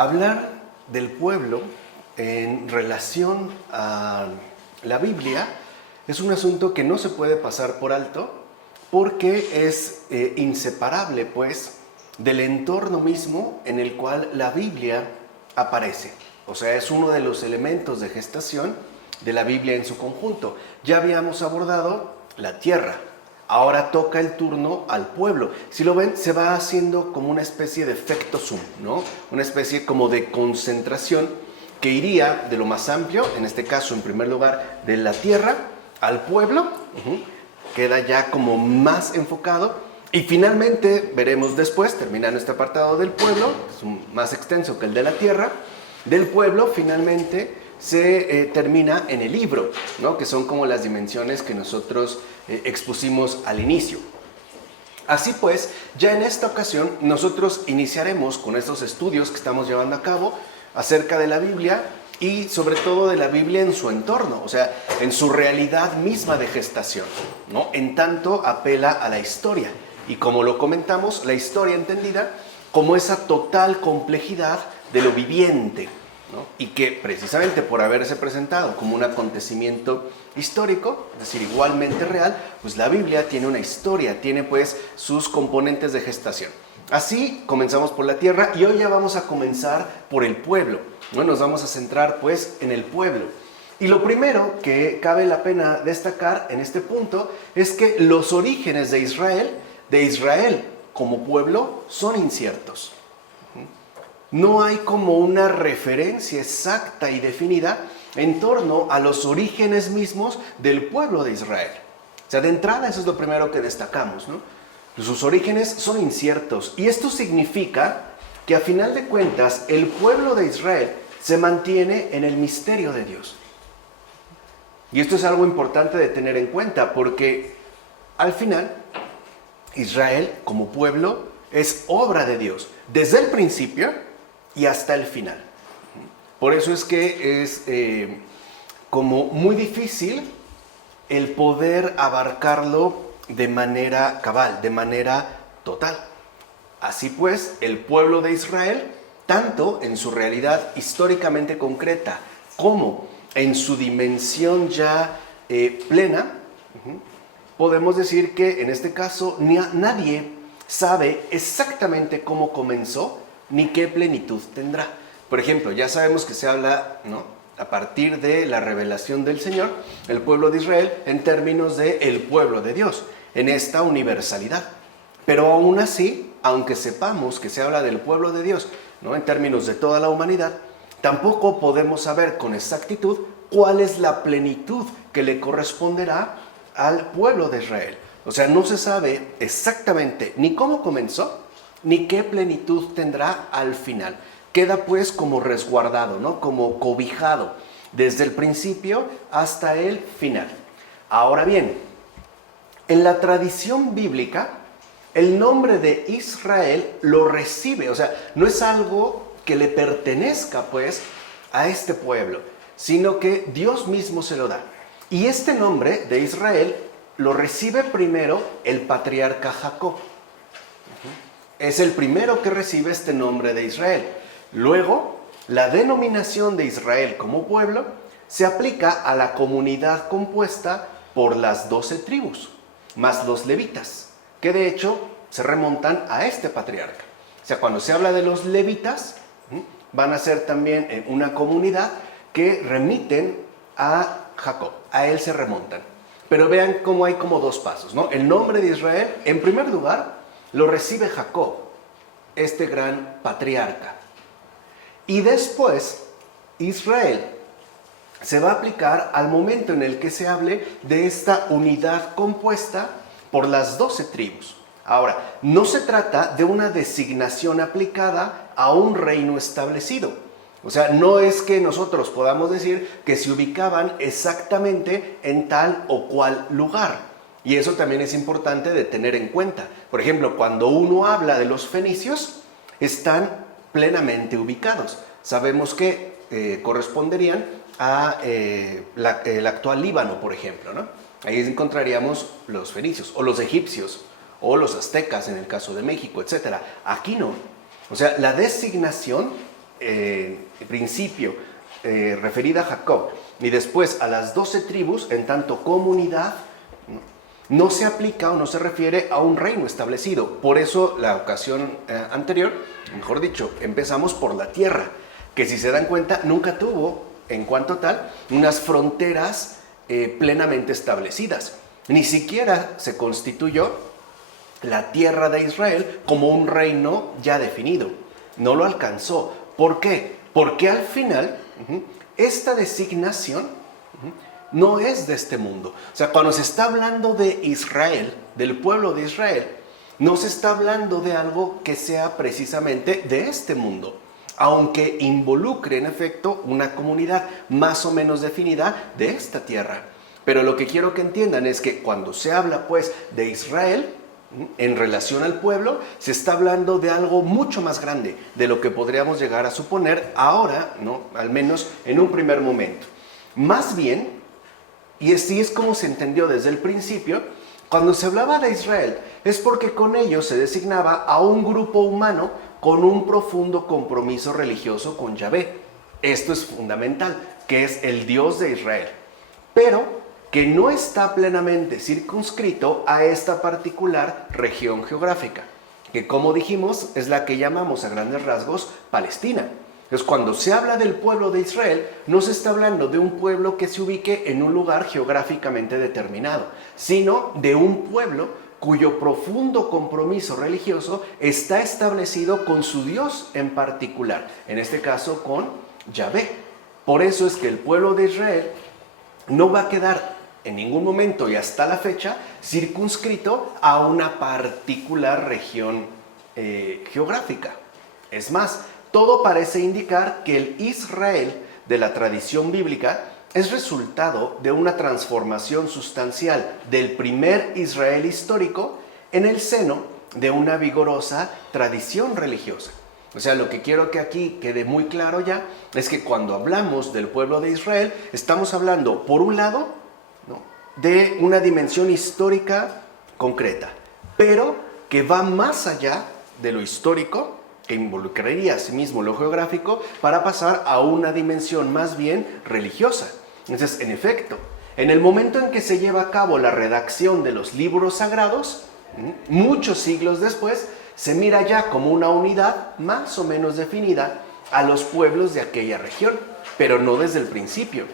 Hablar del pueblo en relación a la Biblia es un asunto que no se puede pasar por alto porque es inseparable, pues, del entorno mismo en el cual la Biblia aparece. O sea, es uno de los elementos de gestación de la Biblia en su conjunto. Ya habíamos abordado la tierra. Ahora toca el turno al pueblo. Si lo ven, se va haciendo como una especie de efecto zoom, ¿no? Una especie como de concentración que iría de lo más amplio, en este caso, en primer lugar, de la tierra al pueblo. Queda ya como más enfocado. Y finalmente, veremos después, terminando este apartado del pueblo, es más extenso que el de la tierra, del pueblo finalmente se termina en el libro, ¿no? Que son como las dimensiones que nosotros expusimos al inicio. Así pues, ya en esta ocasión nosotros iniciaremos con estos estudios que estamos llevando a cabo acerca de la Biblia y sobre todo de la Biblia en su entorno, o sea, en su realidad misma de gestación, ¿no? En tanto apela a la historia y, como lo comentamos, la historia entendida como esa total complejidad de lo viviente, ¿no? Y que precisamente por haberse presentado como un acontecimiento histórico, es decir, igualmente real, pues la Biblia tiene una historia, tiene pues sus componentes de gestación. Así comenzamos por la tierra y hoy ya vamos a comenzar por el pueblo, ¿no? Nos vamos a centrar pues en el pueblo. Y lo primero que cabe la pena destacar en este punto es que los orígenes de Israel como pueblo son inciertos. No hay como una referencia exacta y definida en torno a los orígenes mismos del pueblo de Israel. O sea, de entrada eso es lo primero que destacamos, ¿no? Sus orígenes son inciertos y esto significa que a final de cuentas el pueblo de Israel se mantiene en el misterio de Dios. Y esto es algo importante de tener en cuenta porque al final Israel como pueblo es obra de Dios desde el principio y hasta el final. Por eso es que es como muy difícil el poder abarcarlo de manera cabal, de manera total. Así pues, el pueblo de Israel, tanto en su realidad históricamente concreta como en su dimensión ya plena, podemos decir que en este caso nadie sabe exactamente cómo comenzó ni qué plenitud tendrá. Por ejemplo, ya sabemos que se habla, ¿no?, a partir de la revelación del Señor, el pueblo de Israel en términos de el pueblo de Dios, en esta universalidad. Pero aún así, aunque sepamos que se habla del pueblo de Dios, ¿no?, en términos de toda la humanidad, tampoco podemos saber con exactitud cuál es la plenitud que le corresponderá al pueblo de Israel. O sea, no se sabe exactamente ni cómo comenzó, ni qué plenitud tendrá al final. Queda pues como resguardado, ¿no?, como cobijado desde el principio hasta el final. Ahora bien, en la tradición bíblica, el nombre de Israel lo recibe, o sea, no es algo que le pertenezca pues a este pueblo, sino que Dios mismo se lo da. Y este nombre de Israel lo recibe primero el patriarca Jacob. Es el primero que recibe este nombre de Israel. Luego, la denominación de Israel como pueblo se aplica a la comunidad compuesta por las 12 tribus, más los levitas, que de hecho se remontan a este patriarca. O sea, cuando se habla de los levitas, van a ser también una comunidad que remiten a Jacob, a él se remontan. Pero vean cómo hay como dos pasos, ¿no? El nombre de Israel, en primer lugar, lo recibe Jacob, este gran patriarca. Y después, Israel se va a aplicar al momento en el que se hable de esta unidad compuesta por las 12 tribus. Ahora, no se trata de una designación aplicada a un reino establecido. O sea, no es que nosotros podamos decir que se ubicaban exactamente en tal o cual lugar. Y eso también es importante de tener en cuenta. Por ejemplo, cuando uno habla de los fenicios, están plenamente ubicados. Sabemos que corresponderían a el actual Líbano, por ejemplo, ¿no? Ahí encontraríamos los fenicios, o los egipcios, o los aztecas en el caso de México, etc. Aquí no. O sea, la designación principio referida a Jacob y después a las 12 tribus en tanto comunidad, no se aplica o no se refiere a un reino establecido. Por eso la ocasión anterior, mejor dicho, empezamos por la tierra, que si se dan cuenta nunca tuvo, en cuanto tal, unas fronteras plenamente establecidas. Ni siquiera se constituyó la tierra de Israel como un reino ya definido. No lo alcanzó. ¿Por qué? Porque al final esta designación no es de este mundo. O sea, cuando se está hablando de Israel, del pueblo de Israel, no se está hablando de algo que sea precisamente de este mundo, aunque involucre en efecto una comunidad más o menos definida de esta tierra. Pero lo que quiero que entiendan es que cuando se habla pues de Israel, en relación al pueblo, se está hablando de algo mucho más grande de lo que podríamos llegar a suponer ahora, ¿no? Al menos en un primer momento. Más bien, y así es como se entendió desde el principio, cuando se hablaba de Israel es porque con ello se designaba a un grupo humano con un profundo compromiso religioso con Yahvé. Esto es fundamental, que es el Dios de Israel, pero que no está plenamente circunscrito a esta particular región geográfica, que como dijimos es la que llamamos a grandes rasgos Palestina. Entonces, cuando se habla del pueblo de Israel, no se está hablando de un pueblo que se ubique en un lugar geográficamente determinado, sino de un pueblo cuyo profundo compromiso religioso está establecido con su Dios en particular, en este caso con Yahvé. Por eso es que el pueblo de Israel no va a quedar en ningún momento y hasta la fecha circunscrito a una particular región geográfica. Es más, todo parece indicar que el Israel de la tradición bíblica es resultado de una transformación sustancial del primer Israel histórico en el seno de una vigorosa tradición religiosa. O sea, lo que quiero que aquí quede muy claro ya es que cuando hablamos del pueblo de Israel, estamos hablando, por un lado, ¿no?, de una dimensión histórica concreta, pero que va más allá de lo histórico, que involucraría asimismo lo geográfico, para pasar a una dimensión más bien religiosa. Entonces, en efecto, en el momento en que se lleva a cabo la redacción de los libros sagrados, muchos siglos después, se mira ya como una unidad más o menos definida a los pueblos de aquella región, pero no desde el principio.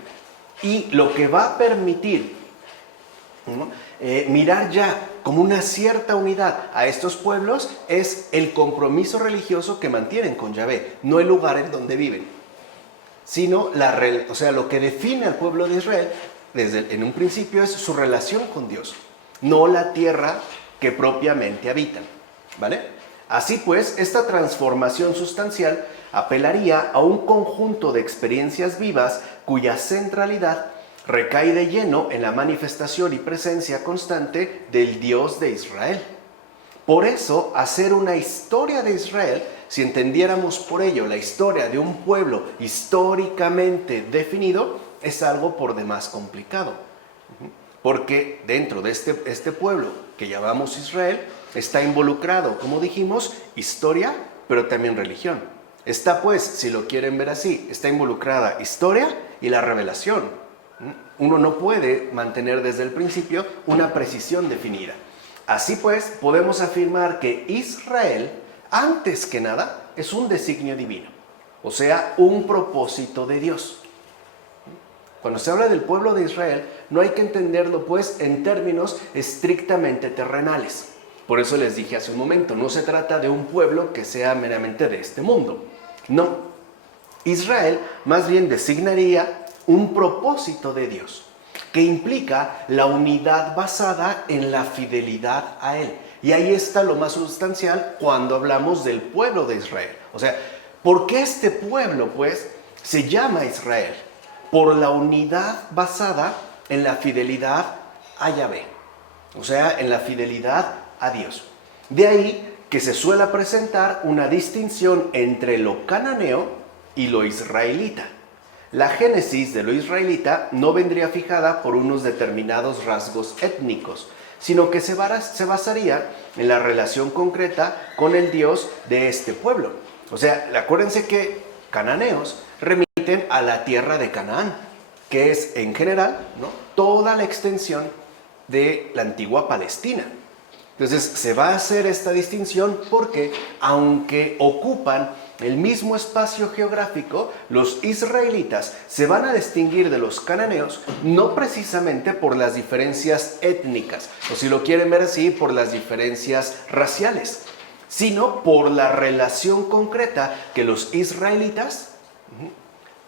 Y lo que va a permitir, ¿no?, mirar ya como una cierta unidad a estos pueblos es el compromiso religioso que mantienen con Yahvé, no el lugar en donde viven, sino lo que define al pueblo de Israel en un principio es su relación con Dios, no la tierra que propiamente habitan, ¿vale? Así pues, esta transformación sustancial apelaría a un conjunto de experiencias vivas cuya centralidad recae de lleno en la manifestación y presencia constante del Dios de Israel. Por eso, hacer una historia de Israel, si entendiéramos por ello la historia de un pueblo históricamente definido, es algo por demás complicado. Porque dentro de este pueblo que llamamos Israel, está involucrado, como dijimos, historia, pero también religión. Está pues, si lo quieren ver así, está involucrada historia y la revelación. Uno no puede mantener desde el principio una precisión definida. Así pues, podemos afirmar que Israel, antes que nada, es un designio divino, o sea, un propósito de Dios. Cuando se habla del pueblo de Israel, no hay que entenderlo pues en términos estrictamente terrenales. Por eso les dije hace un momento, no se trata de un pueblo que sea meramente de este mundo. No. Israel más bien designaría un propósito de Dios, que implica la unidad basada en la fidelidad a Él. Y ahí está lo más sustancial cuando hablamos del pueblo de Israel. O sea, ¿por qué este pueblo, pues, se llama Israel? Por la unidad basada en la fidelidad a Yahvé. O sea, en la fidelidad a Dios. De ahí que se suele presentar una distinción entre lo cananeo y lo israelita. La génesis de lo israelita no vendría fijada por unos determinados rasgos étnicos, sino que se basaría en la relación concreta con el Dios de este pueblo. O sea, acuérdense que cananeos remiten a la tierra de Canaán, que es en general, ¿no?, toda la extensión de la antigua Palestina. Entonces se va a hacer esta distinción porque, aunque ocupan el mismo espacio geográfico, los israelitas se van a distinguir de los cananeos no precisamente por las diferencias étnicas, o si lo quieren ver así, por las diferencias raciales, sino por la relación concreta que los israelitas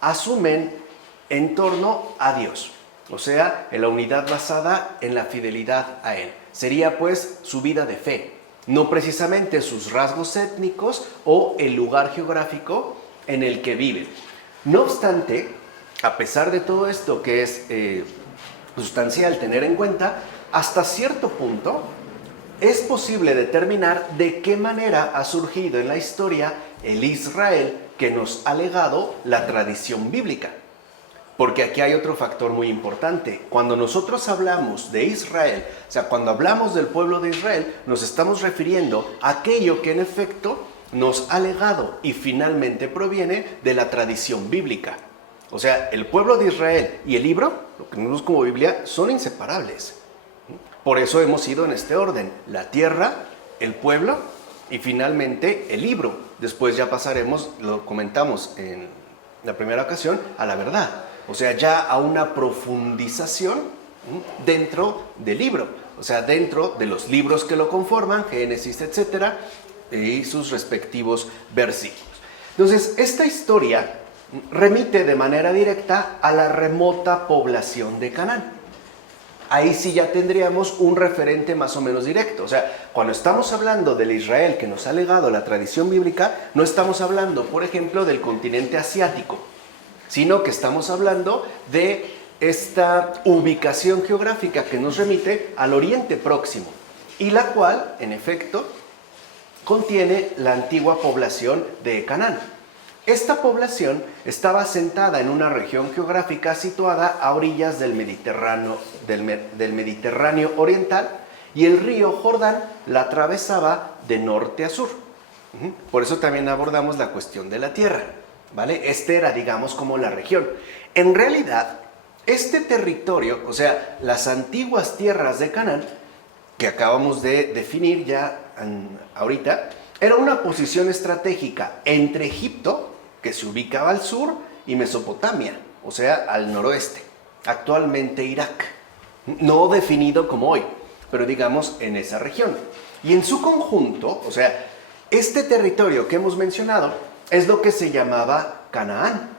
asumen en torno a Dios, o sea, en la unidad basada en la fidelidad a Él. Sería pues su vida de fe, no precisamente sus rasgos étnicos o el lugar geográfico en el que viven. No obstante, a pesar de todo esto que es sustancial tener en cuenta, hasta cierto punto es posible determinar de qué manera ha surgido en la historia el Israel que nos ha legado la tradición bíblica. Porque aquí hay otro factor muy importante. Cuando nosotros hablamos de Israel, o sea, cuando hablamos del pueblo de Israel, nos estamos refiriendo a aquello que en efecto nos ha legado y finalmente proviene de la tradición bíblica. O sea, el pueblo de Israel y el libro, lo que tenemos como Biblia, son inseparables. Por eso hemos ido en este orden: la tierra, el pueblo y finalmente el libro. Después ya pasaremos, lo comentamos en la primera ocasión, a la verdad. O sea, ya a una profundización dentro del libro, o sea, dentro de los libros que lo conforman, Génesis, etcétera, y sus respectivos versículos. Entonces, esta historia remite de manera directa a la remota población de Canaán. Ahí sí ya tendríamos un referente más o menos directo. O sea, cuando estamos hablando del Israel que nos ha legado la tradición bíblica, no estamos hablando, por ejemplo, del continente asiático, sino que estamos hablando de esta ubicación geográfica que nos remite al Oriente Próximo, y la cual, en efecto, contiene la antigua población de Canaán. Esta población estaba asentada en una región geográfica situada a orillas del Mediterráneo oriental, y el río Jordán la atravesaba de norte a sur. Por eso también abordamos la cuestión de la tierra, ¿vale? Este era, digamos, como la región. En realidad, este territorio, o sea, las antiguas tierras de Canaán, que acabamos de definir ya ahorita, era una posición estratégica entre Egipto, que se ubicaba al sur, y Mesopotamia, o sea, al noroeste, actualmente Irak. No definido como hoy, pero digamos en esa región. Y en su conjunto, o sea, este territorio que hemos mencionado es lo que se llamaba Canaán.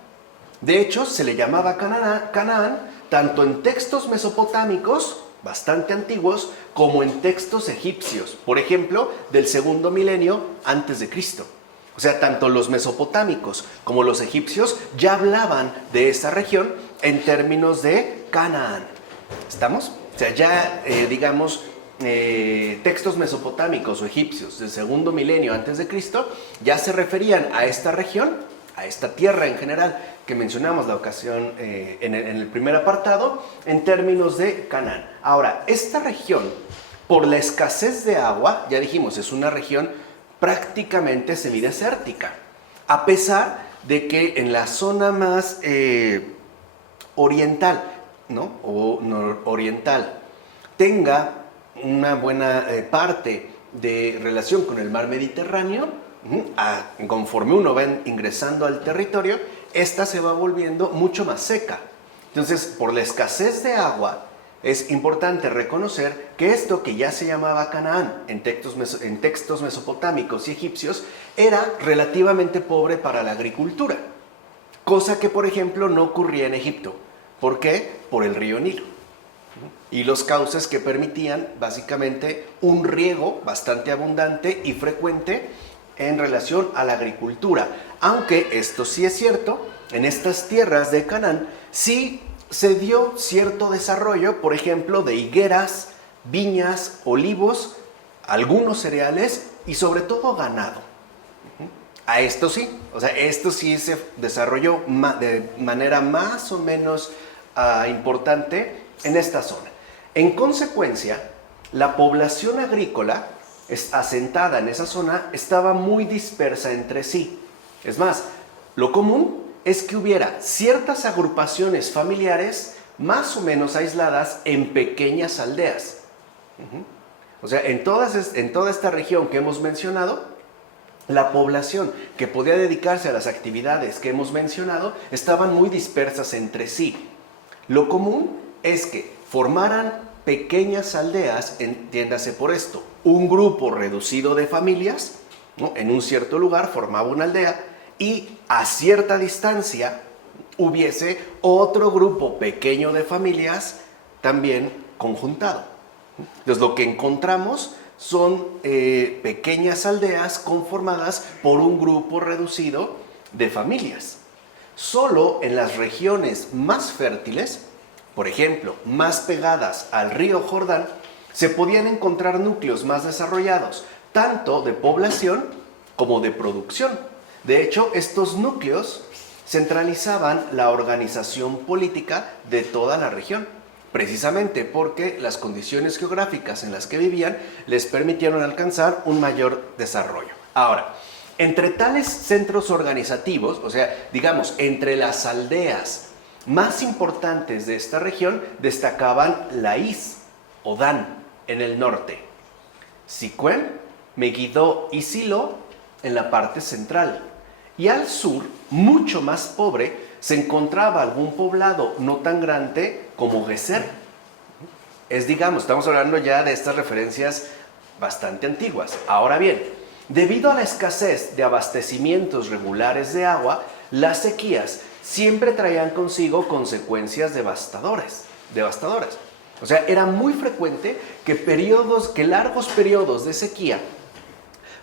De hecho, se le llamaba Canaán tanto en textos mesopotámicos bastante antiguos como en textos egipcios, por ejemplo, del segundo milenio antes de Cristo. O sea, tanto los mesopotámicos como los egipcios ya hablaban de esa región en términos de Canaán. ¿Estamos? O sea, ya, digamos, textos mesopotámicos o egipcios del segundo milenio antes de Cristo ya se referían a esta región, a esta tierra en general que mencionamos la ocasión en el primer apartado, en términos de Canaán. Ahora, esta región, por la escasez de agua, ya dijimos, es una región prácticamente semidesértica, a pesar de que en la zona más oriental, ¿no?, o nororiental, tenga una buena parte de relación con el mar Mediterráneo, conforme uno va ingresando al territorio, esta se va volviendo mucho más seca. Entonces, por la escasez de agua, es importante reconocer que esto que ya se llamaba Canaán en textos mesopotámicos y egipcios era relativamente pobre para la agricultura, cosa que, por ejemplo, no ocurría en Egipto. ¿Por qué? Por el río Nilo y los cauces que permitían básicamente un riego bastante abundante y frecuente en relación a la agricultura. Aunque esto sí es cierto, en estas tierras de Canaán sí se dio cierto desarrollo, por ejemplo, de higueras, viñas, olivos, algunos cereales y sobre todo ganado. A esto sí, o sea, esto sí se desarrolló de manera más o menos importante en esta zona. En consecuencia, la población agrícola asentada en esa zona estaba muy dispersa entre sí. Es más, Lo común es que hubiera ciertas agrupaciones familiares más o menos aisladas en pequeñas aldeas. O sea, en toda esta región que hemos mencionado, la población que podía dedicarse a las actividades que hemos mencionado estaban muy dispersas entre sí. Lo común es que formaran pequeñas aldeas, entiéndase por esto, un grupo reducido de familias, ¿no? En un cierto lugar formaba una aldea y a cierta distancia hubiese otro grupo pequeño de familias también conjuntado. Entonces lo que encontramos son pequeñas aldeas conformadas por un grupo reducido de familias. Solo en las regiones más fértiles, por ejemplo, más pegadas al río Jordán, se podían encontrar núcleos más desarrollados, tanto de población como de producción. De hecho, estos núcleos centralizaban la organización política de toda la región, precisamente porque las condiciones geográficas en las que vivían les permitieron alcanzar un mayor desarrollo. Ahora, entre tales centros organizativos, o sea, digamos, entre las aldeas más importantes de esta región, destacaban Laís o Dan en el norte, Siquem, Megiddo y Silo en la parte central. Y al sur, mucho más pobre, se encontraba algún poblado no tan grande como Geser. Estamos hablando ya de estas referencias bastante antiguas. Ahora bien, debido a la escasez de abastecimientos regulares de agua, las sequías siempre traían consigo consecuencias devastadoras. O sea, era muy frecuente que largos periodos de sequía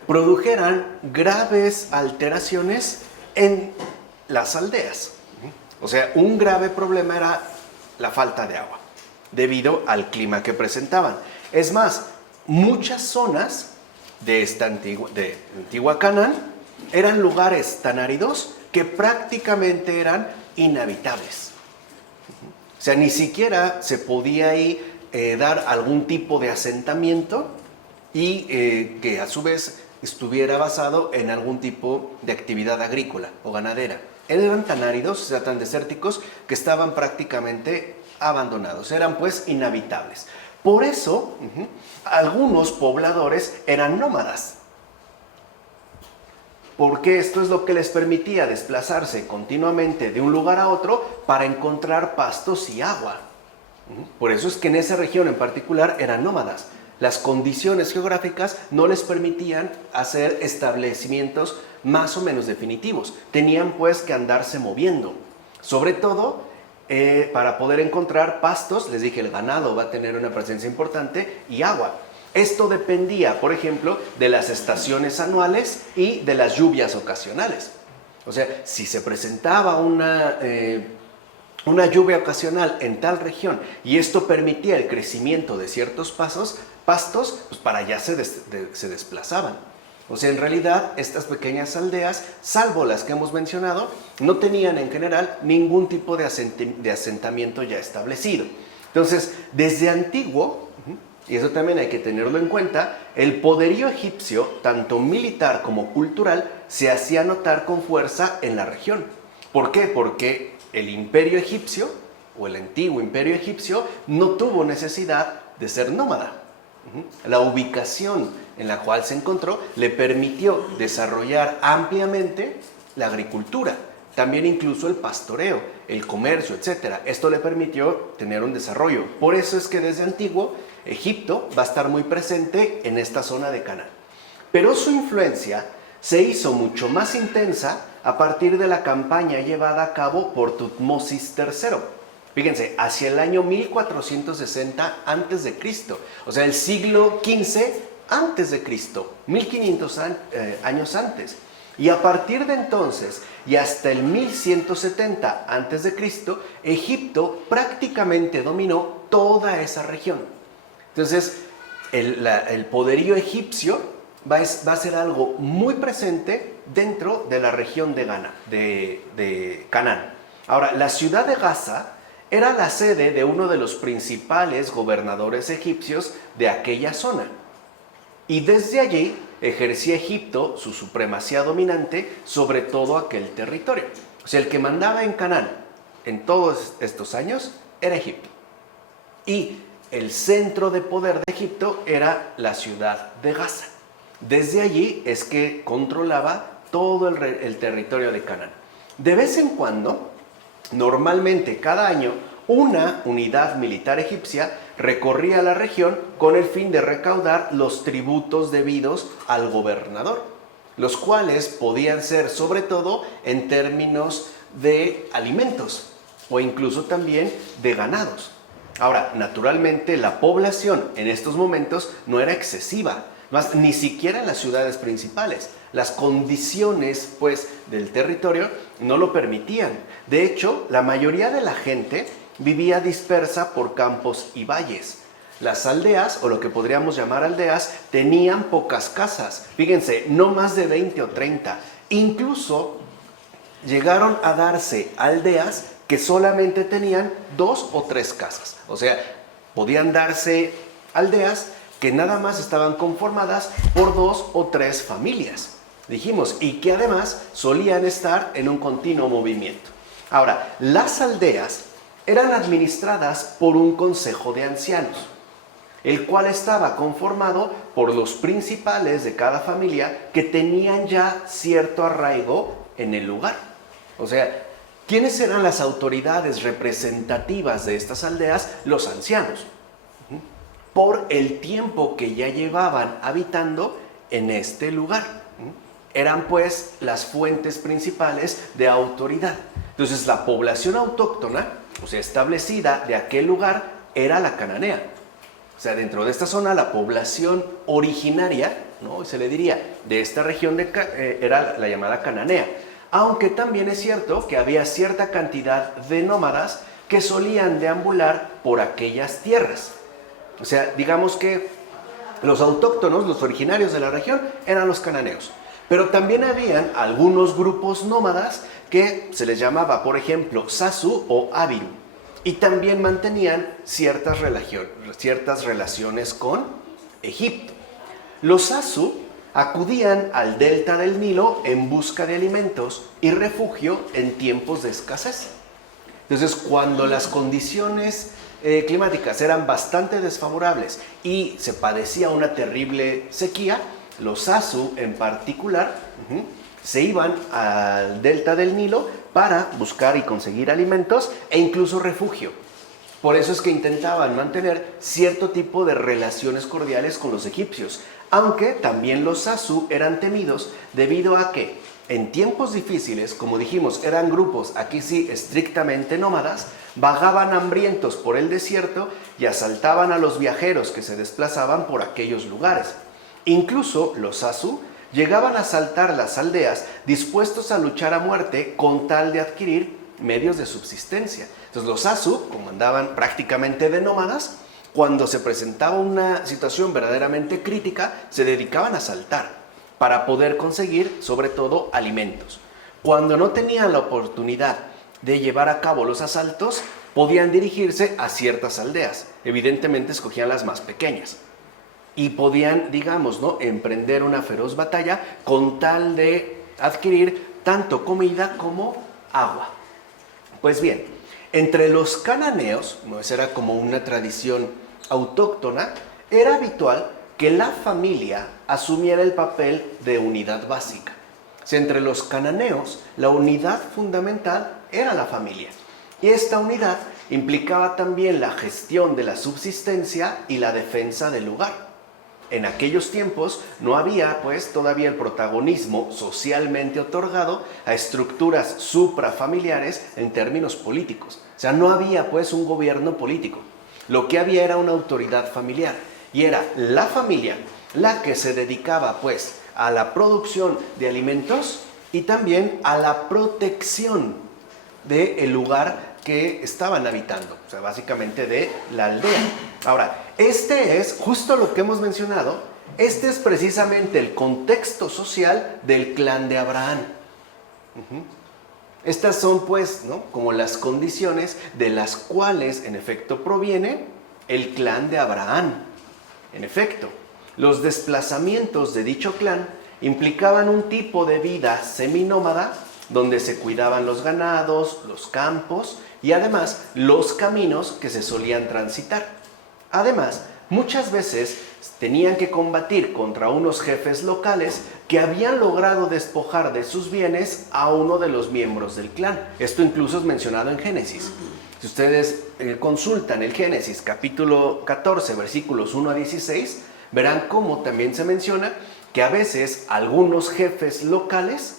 produjeran graves alteraciones en las aldeas. O sea, un grave problema era la falta de agua, debido al clima que presentaban. Es más, muchas zonas de antigua Canaán eran lugares tan áridos que prácticamente eran inhabitables. O sea, ni siquiera se podía ahí dar algún tipo de asentamiento y que a su vez estuviera basado en algún tipo de actividad agrícola o ganadera. Eran tan áridos, o sea, tan desérticos, que estaban prácticamente abandonados, eran pues inhabitables. Por eso, algunos pobladores eran nómadas, porque esto es lo que les permitía desplazarse continuamente de un lugar a otro para encontrar pastos y agua. Por eso es que en esa región en particular eran nómadas. Las condiciones geográficas no les permitían hacer establecimientos más o menos definitivos. Tenían pues que andarse moviendo. Sobre todo para poder encontrar pastos, les dije, el ganado va a tener una presencia importante, y agua. Esto dependía, por ejemplo, de las estaciones anuales y de las lluvias ocasionales. O sea, si se presentaba una lluvia ocasional en tal región y esto permitía el crecimiento de ciertos pastos, pues para allá se desplazaban. O sea, en realidad estas pequeñas aldeas, salvo las que hemos mencionado, no tenían en general ningún tipo de asentamiento ya establecido. Entonces, desde antiguo, y eso también hay que tenerlo en cuenta, el poderío egipcio, tanto militar como cultural, se hacía notar con fuerza en la región. ¿Por qué? Porque el imperio egipcio, o el antiguo imperio egipcio, no tuvo necesidad de ser nómada. La ubicación en la cual se encontró le permitió desarrollar ampliamente la agricultura, también incluso el pastoreo, el comercio, etc. Esto le permitió tener un desarrollo. Por eso es que desde antiguo Egipto va a estar muy presente en esta zona de Canaán. Pero su influencia se hizo mucho más intensa a partir de la campaña llevada a cabo por Tutmosis III. Fíjense, hacia el año 1460 a.C., o sea, el siglo XV a.C., 1500 años antes. Y a partir de entonces y hasta el 1170 a.C., Egipto prácticamente dominó toda esa región. Entonces, el poderío egipcio va a ser algo muy presente dentro de la región de Canaán. Ahora, la ciudad de Gaza era la sede de uno de los principales gobernadores egipcios de aquella zona. Y desde allí ejercía Egipto su supremacía dominante sobre todo aquel territorio. O sea, el que mandaba en Canaán en todos estos años era Egipto. Y el centro de poder de Egipto era la ciudad de Gaza. Desde allí es que controlaba todo el territorio de Canaán. De vez en cuando, normalmente cada año, una unidad militar egipcia recorría la región con el fin de recaudar los tributos debidos al gobernador, los cuales podían ser sobre todo en términos de alimentos o incluso también de ganados. Ahora, naturalmente la población en estos momentos no era excesiva, más ni siquiera en las ciudades principales. Las condiciones, pues, del territorio no lo permitían. De hecho, la mayoría de la gente vivía dispersa por campos y valles. Las aldeas, o lo que podríamos llamar aldeas, tenían pocas casas. Fíjense, no más de 20 o 30. Incluso llegaron a darse aldeas que solamente tenían 2 o 3 casas. O sea, podían darse aldeas que nada más estaban conformadas por 2 o 3 familias. Dijimos, y que además solían estar en un continuo movimiento. Ahora, las aldeas eran administradas por un consejo de ancianos, el cual estaba conformado por los principales de cada familia que tenían ya cierto arraigo en el lugar. O sea, ¿quiénes eran las autoridades representativas de estas aldeas? Los ancianos, por el tiempo que ya llevaban habitando en este lugar. Eran pues las fuentes principales de autoridad. Entonces la población autóctona, o sea, establecida de aquel lugar, era la cananea. O sea, dentro de esta zona la población originaria, ¿no?, se le diría, de esta región era la llamada cananea. Aunque también es cierto que había cierta cantidad de nómadas que solían deambular por aquellas tierras. O sea, digamos que los autóctonos, los originarios de la región, eran los cananeos. Pero también habían algunos grupos nómadas que se les llamaba, por ejemplo, Sasu o Abiru. Y también mantenían ciertas relaciones con Egipto. Los Sasu acudían al delta del Nilo en busca de alimentos y refugio en tiempos de escasez. Entonces, cuando las condiciones climáticas eran bastante desfavorables y se padecía una terrible sequía, los Sasu en particular se iban al delta del Nilo para buscar y conseguir alimentos e incluso refugio. Por eso es que intentaban mantener cierto tipo de relaciones cordiales con los egipcios, aunque también los Sasu eran temidos debido a que en tiempos difíciles, como dijimos, eran grupos, aquí sí, estrictamente nómadas, vagaban hambrientos por el desierto y asaltaban a los viajeros que se desplazaban por aquellos lugares. Incluso los Sasu llegaban a asaltar las aldeas dispuestos a luchar a muerte con tal de adquirir medios de subsistencia. Entonces los Sasu, como andaban prácticamente de nómadas, cuando se presentaba una situación verdaderamente crítica, se dedicaban a asaltar para poder conseguir, sobre todo, alimentos. Cuando no tenían la oportunidad de llevar a cabo los asaltos, podían dirigirse a ciertas aldeas. Evidentemente escogían las más pequeñas. Y podían, digamos, ¿no?, emprender una feroz batalla con tal de adquirir tanto comida como agua. Pues bien, entre los cananeos, ¿no?, esa era como una tradición autóctona, era habitual que la familia asumiera el papel de unidad básica. O sea, entre los cananeos, la unidad fundamental era la familia. Y esta unidad implicaba también la gestión de la subsistencia y la defensa del lugar. En aquellos tiempos no había, pues, todavía el protagonismo socialmente otorgado a estructuras suprafamiliares en términos políticos. O sea, no había, pues, un gobierno político. Lo que había era una autoridad familiar. Y era la familia la que se dedicaba, pues, a la producción de alimentos y también a la protección del lugar que estaban habitando, o sea, básicamente de la aldea. Ahora, este es justo lo que hemos mencionado, este es precisamente el contexto social del clan de Abraham. Estas son, pues, ¿no?, como las condiciones de las cuales, en efecto, proviene el clan de Abraham. En efecto, Los desplazamientos de dicho clan implicaban un tipo de vida seminómada donde se cuidaban los ganados, los campos y además los caminos que se solían transitar. Además, muchas veces tenían que combatir contra unos jefes locales que habían logrado despojar de sus bienes a uno de los miembros del clan. Esto incluso es mencionado en Génesis. Si ustedes consultan el Génesis capítulo 14, versículos 1 a 16, verán cómo también se menciona que a veces algunos jefes locales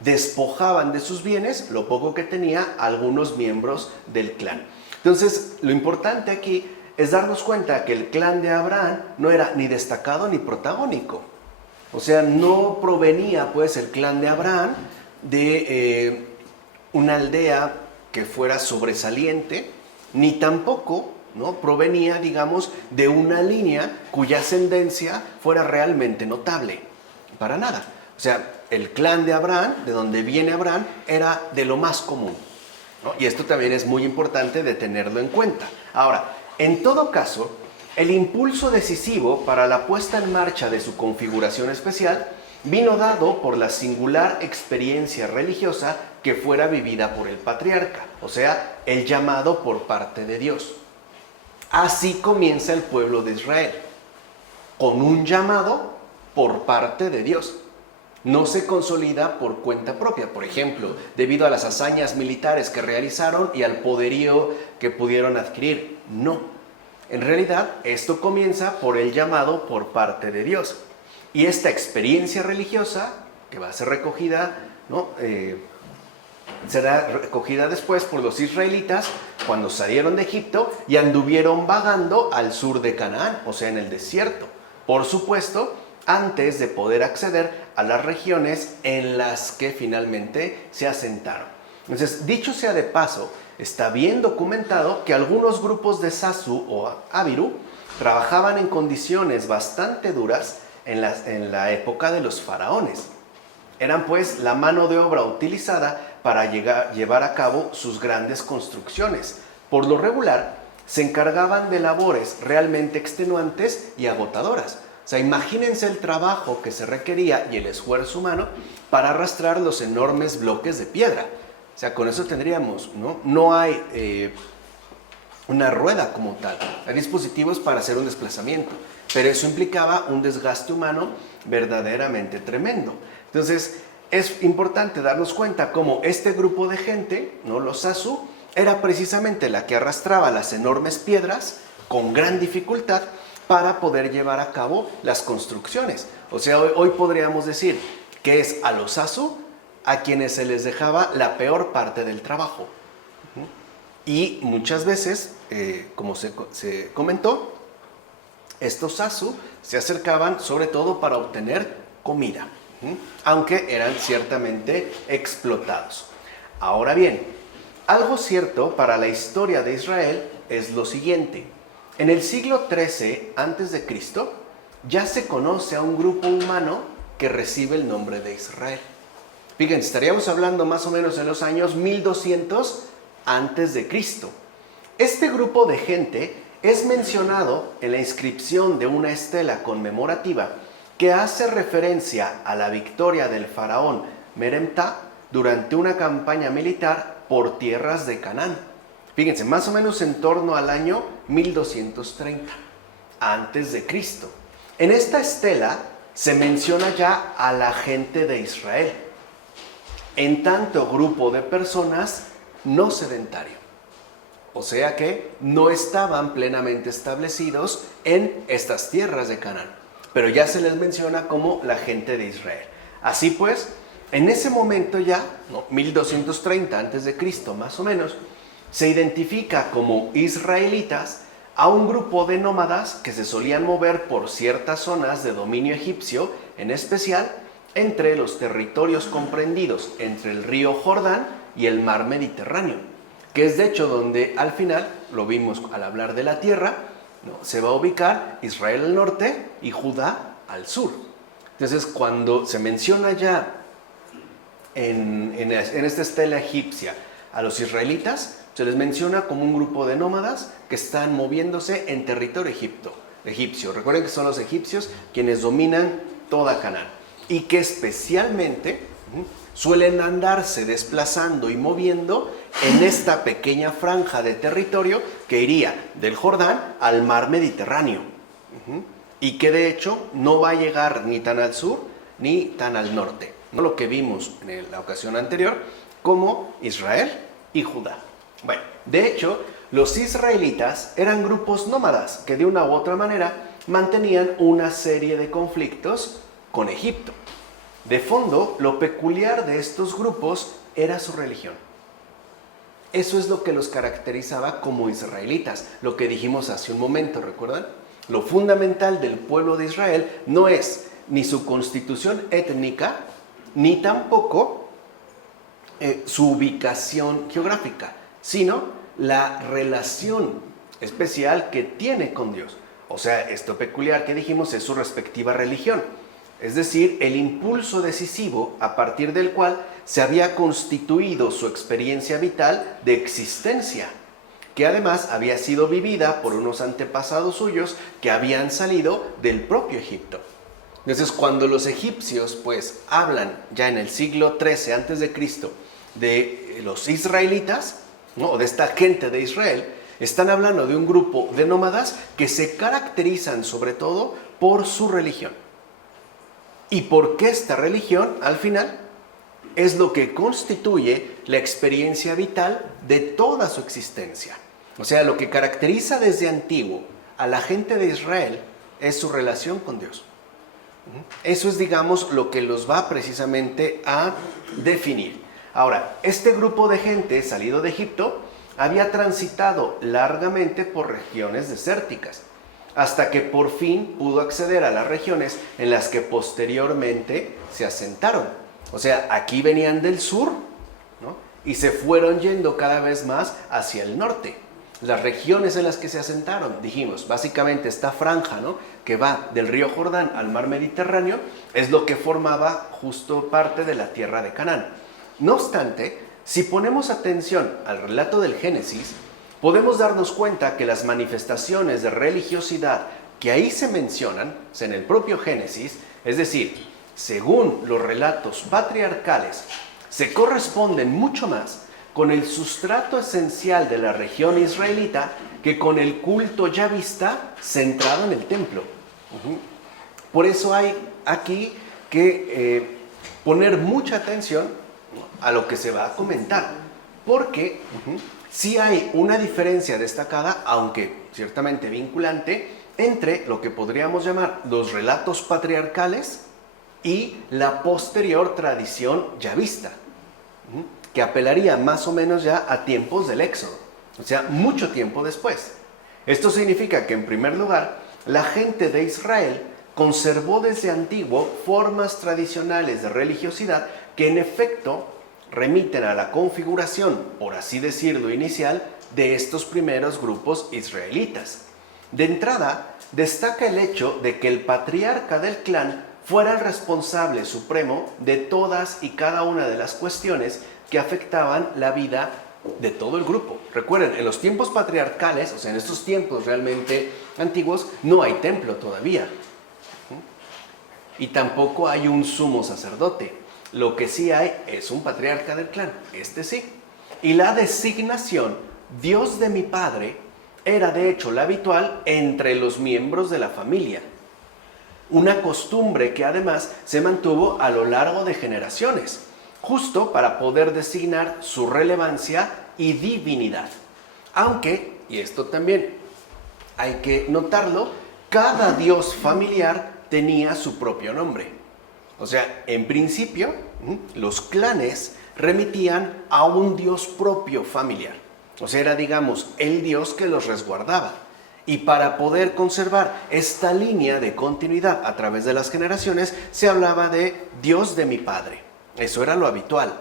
despojaban de sus bienes lo poco que tenía algunos miembros del clan. Entonces, lo importante aquí es darnos cuenta que el clan de Abraham no era ni destacado ni protagónico. O sea, no provenía pues el clan de Abraham de una aldea que fuera sobresaliente, ni tampoco, ¿no?, provenía, digamos, de una línea cuya ascendencia fuera realmente notable. Para nada. O sea, el clan de Abraham, de donde viene Abraham, era de lo más común, ¿no? Y esto también es muy importante de tenerlo en cuenta. Ahora, en todo caso, el impulso decisivo para la puesta en marcha de su configuración especial vino dado por la singular experiencia religiosa que fuera vivida por el patriarca, o sea, el llamado por parte de Dios. Así comienza el pueblo de Israel, con un llamado por parte de Dios. No se consolida por cuenta propia, por ejemplo, debido a las hazañas militares que realizaron y al poderío que pudieron adquirir. No. En realidad, esto comienza por el llamado por parte de Dios. Y esta experiencia religiosa, que va a ser recogida, ¿no?, será recogida después por los israelitas cuando salieron de Egipto y anduvieron vagando al sur de Canaán, o sea, en el desierto. Por supuesto, antes de poder acceder a las regiones en las que finalmente se asentaron. Entonces, dicho sea de paso, está bien documentado que algunos grupos de Sasu o Abiru trabajaban en condiciones bastante duras en la época de los faraones. Eran pues la mano de obra utilizada para llevar a cabo sus grandes construcciones. Por lo regular, se encargaban de labores realmente extenuantes y agotadoras. O sea, imagínense el trabajo que se requería y el esfuerzo humano para arrastrar los enormes bloques de piedra. O sea, con eso tendríamos, no hay una rueda como tal. Hay dispositivos para hacer un desplazamiento, pero eso implicaba un desgaste humano verdaderamente tremendo. Entonces, es importante darnos cuenta cómo este grupo de gente, ¿no?, los Sasu, era precisamente la que arrastraba las enormes piedras con gran dificultad para poder llevar a cabo las construcciones. O sea, hoy podríamos decir que es a los Sasu a quienes se les dejaba la peor parte del trabajo. Y muchas veces, como se comentó, estos Sasu se acercaban sobre todo para obtener comida, aunque eran ciertamente explotados. Ahora bien, algo cierto para la historia de Israel es lo siguiente. En el siglo XIII a.C. ya se conoce a un grupo humano que recibe el nombre de Israel. Fíjense, estaríamos hablando más o menos en los años 1200 a.C. Este grupo de gente es mencionado en la inscripción de una estela conmemorativa que hace referencia a la victoria del faraón Meremta durante una campaña militar por tierras de Canaán. Fíjense, más o menos en torno al año 1230 antes de Cristo. En esta estela se menciona ya a la gente de Israel, en tanto grupo de personas no sedentario. O sea que no estaban plenamente establecidos en estas tierras de Canaán, pero ya se les menciona como la gente de Israel. Así pues, en ese momento ya, 1230 a.C. más o menos, se identifica como israelitas a un grupo de nómadas que se solían mover por ciertas zonas de dominio egipcio, en especial entre los territorios comprendidos entre el río Jordán y el mar Mediterráneo, que es de hecho donde al final, lo vimos al hablar de la tierra, se va a ubicar Israel al norte y Judá al sur. Entonces, cuando se menciona ya en esta estela egipcia a los israelitas, se les menciona como un grupo de nómadas que están moviéndose en territorio egipto. egipcio. Recuerden que son los egipcios quienes dominan toda Canaán y que especialmente suelen andarse desplazando y moviendo en esta pequeña franja de territorio que iría del Jordán al mar Mediterráneo. Y que de hecho no va a llegar ni tan al sur ni tan al norte. ¿No? Lo que vimos en la ocasión anterior como Israel y Judá. Bueno, de hecho, los israelitas eran grupos nómadas que de una u otra manera mantenían una serie de conflictos con Egipto. De fondo, lo peculiar de estos grupos era su religión. Eso es lo que los caracterizaba como israelitas, lo que dijimos hace un momento, ¿recuerdan? Lo fundamental del pueblo de Israel no es ni su constitución étnica, ni tampoco su ubicación geográfica, sino la relación especial que tiene con Dios. O sea, esto peculiar que dijimos es su respectiva religión. Es decir, el impulso decisivo a partir del cual se había constituido su experiencia vital de existencia, que además había sido vivida por unos antepasados suyos que habían salido del propio Egipto. Entonces, cuando los egipcios pues hablan ya en el siglo XIII a.C. de los israelitas, ¿no? O de esta gente de Israel, están hablando de un grupo de nómadas que se caracterizan sobre todo por su religión. ¿Y por qué esta religión, al final, es lo que constituye la experiencia vital de toda su existencia? O sea, lo que caracteriza desde antiguo a la gente de Israel es su relación con Dios. Eso es, digamos, lo que los va precisamente a definir. Ahora, este grupo de gente salido de Egipto había transitado largamente por regiones desérticas, hasta que por fin pudo acceder a las regiones en las que posteriormente se asentaron. O sea, aquí venían del sur, ¿no? Y se fueron yendo cada vez más hacia el norte. Las regiones en las que se asentaron, dijimos, básicamente esta franja, ¿no?, que va del río Jordán al mar Mediterráneo, es lo que formaba justo parte de la tierra de Canaán. No obstante, si ponemos atención al relato del Génesis, podemos darnos cuenta que las manifestaciones de religiosidad que ahí se mencionan, en el propio Génesis, es decir, según los relatos patriarcales, se corresponden mucho más con el sustrato esencial de la región israelita que con el culto yavista centrado en el templo. Por eso hay aquí que poner mucha atención a lo que se va a comentar, porque sí hay una diferencia destacada, aunque ciertamente vinculante, entre lo que podríamos llamar los relatos patriarcales y la posterior tradición yavista, que apelaría más o menos ya a tiempos del Éxodo, o sea, mucho tiempo después. Esto significa que, en primer lugar, la gente de Israel conservó desde antiguo formas tradicionales de religiosidad que en efecto remiten a la configuración, por así decirlo, inicial de estos primeros grupos israelitas. De entrada, destaca el hecho de que el patriarca del clan fuera el responsable supremo de todas y cada una de las cuestiones que afectaban la vida de todo el grupo. Recuerden, en los tiempos patriarcales, o sea, en estos tiempos realmente antiguos, no hay templo todavía. Y tampoco hay un sumo sacerdote. Lo que sí hay es un patriarca del clan, este sí. Y la designación, Dios de mi padre, era de hecho la habitual entre los miembros de la familia. Una costumbre que además se mantuvo a lo largo de generaciones, justo para poder designar su relevancia y divinidad. Aunque, y esto también hay que notarlo, cada dios familiar tenía su propio nombre. O sea, en principio, los clanes remitían a un dios propio familiar. O sea, era, digamos, el dios que los resguardaba. Y para poder conservar esta línea de continuidad a través de las generaciones, se hablaba de Dios de mi padre. Eso era lo habitual.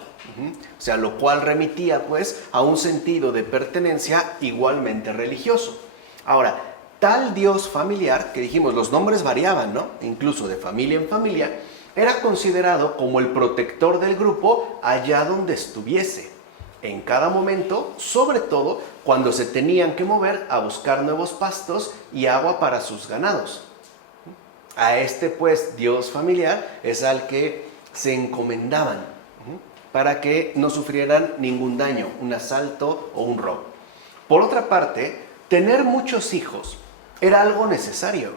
O sea, lo cual remitía pues a un sentido de pertenencia igualmente religioso. Ahora, tal Dios familiar, que dijimos, los nombres variaban, ¿no?, incluso de familia en familia, era considerado como el protector del grupo allá donde estuviese. en cada momento, sobre todo cuando se tenían que mover a buscar nuevos pastos y agua para sus ganados. A este pues Dios familiar es al que se encomendaban para que no sufrieran ningún daño, un asalto o un robo. Por otra parte, tener muchos hijos era algo necesario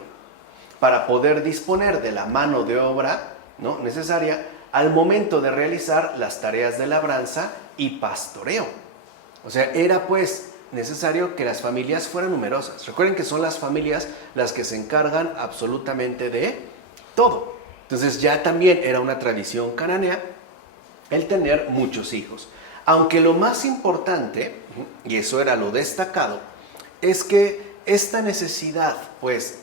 para poder disponer de la mano de obra, ¿no?, necesaria al momento de realizar las tareas de labranza y pastoreo. O sea, era pues necesario que las familias fueran numerosas. Recuerden que son las familias las que se encargan absolutamente de todo. Entonces ya también era una tradición cananea el tener muchos hijos. Aunque lo más importante, y eso era lo destacado, es que esta necesidad pues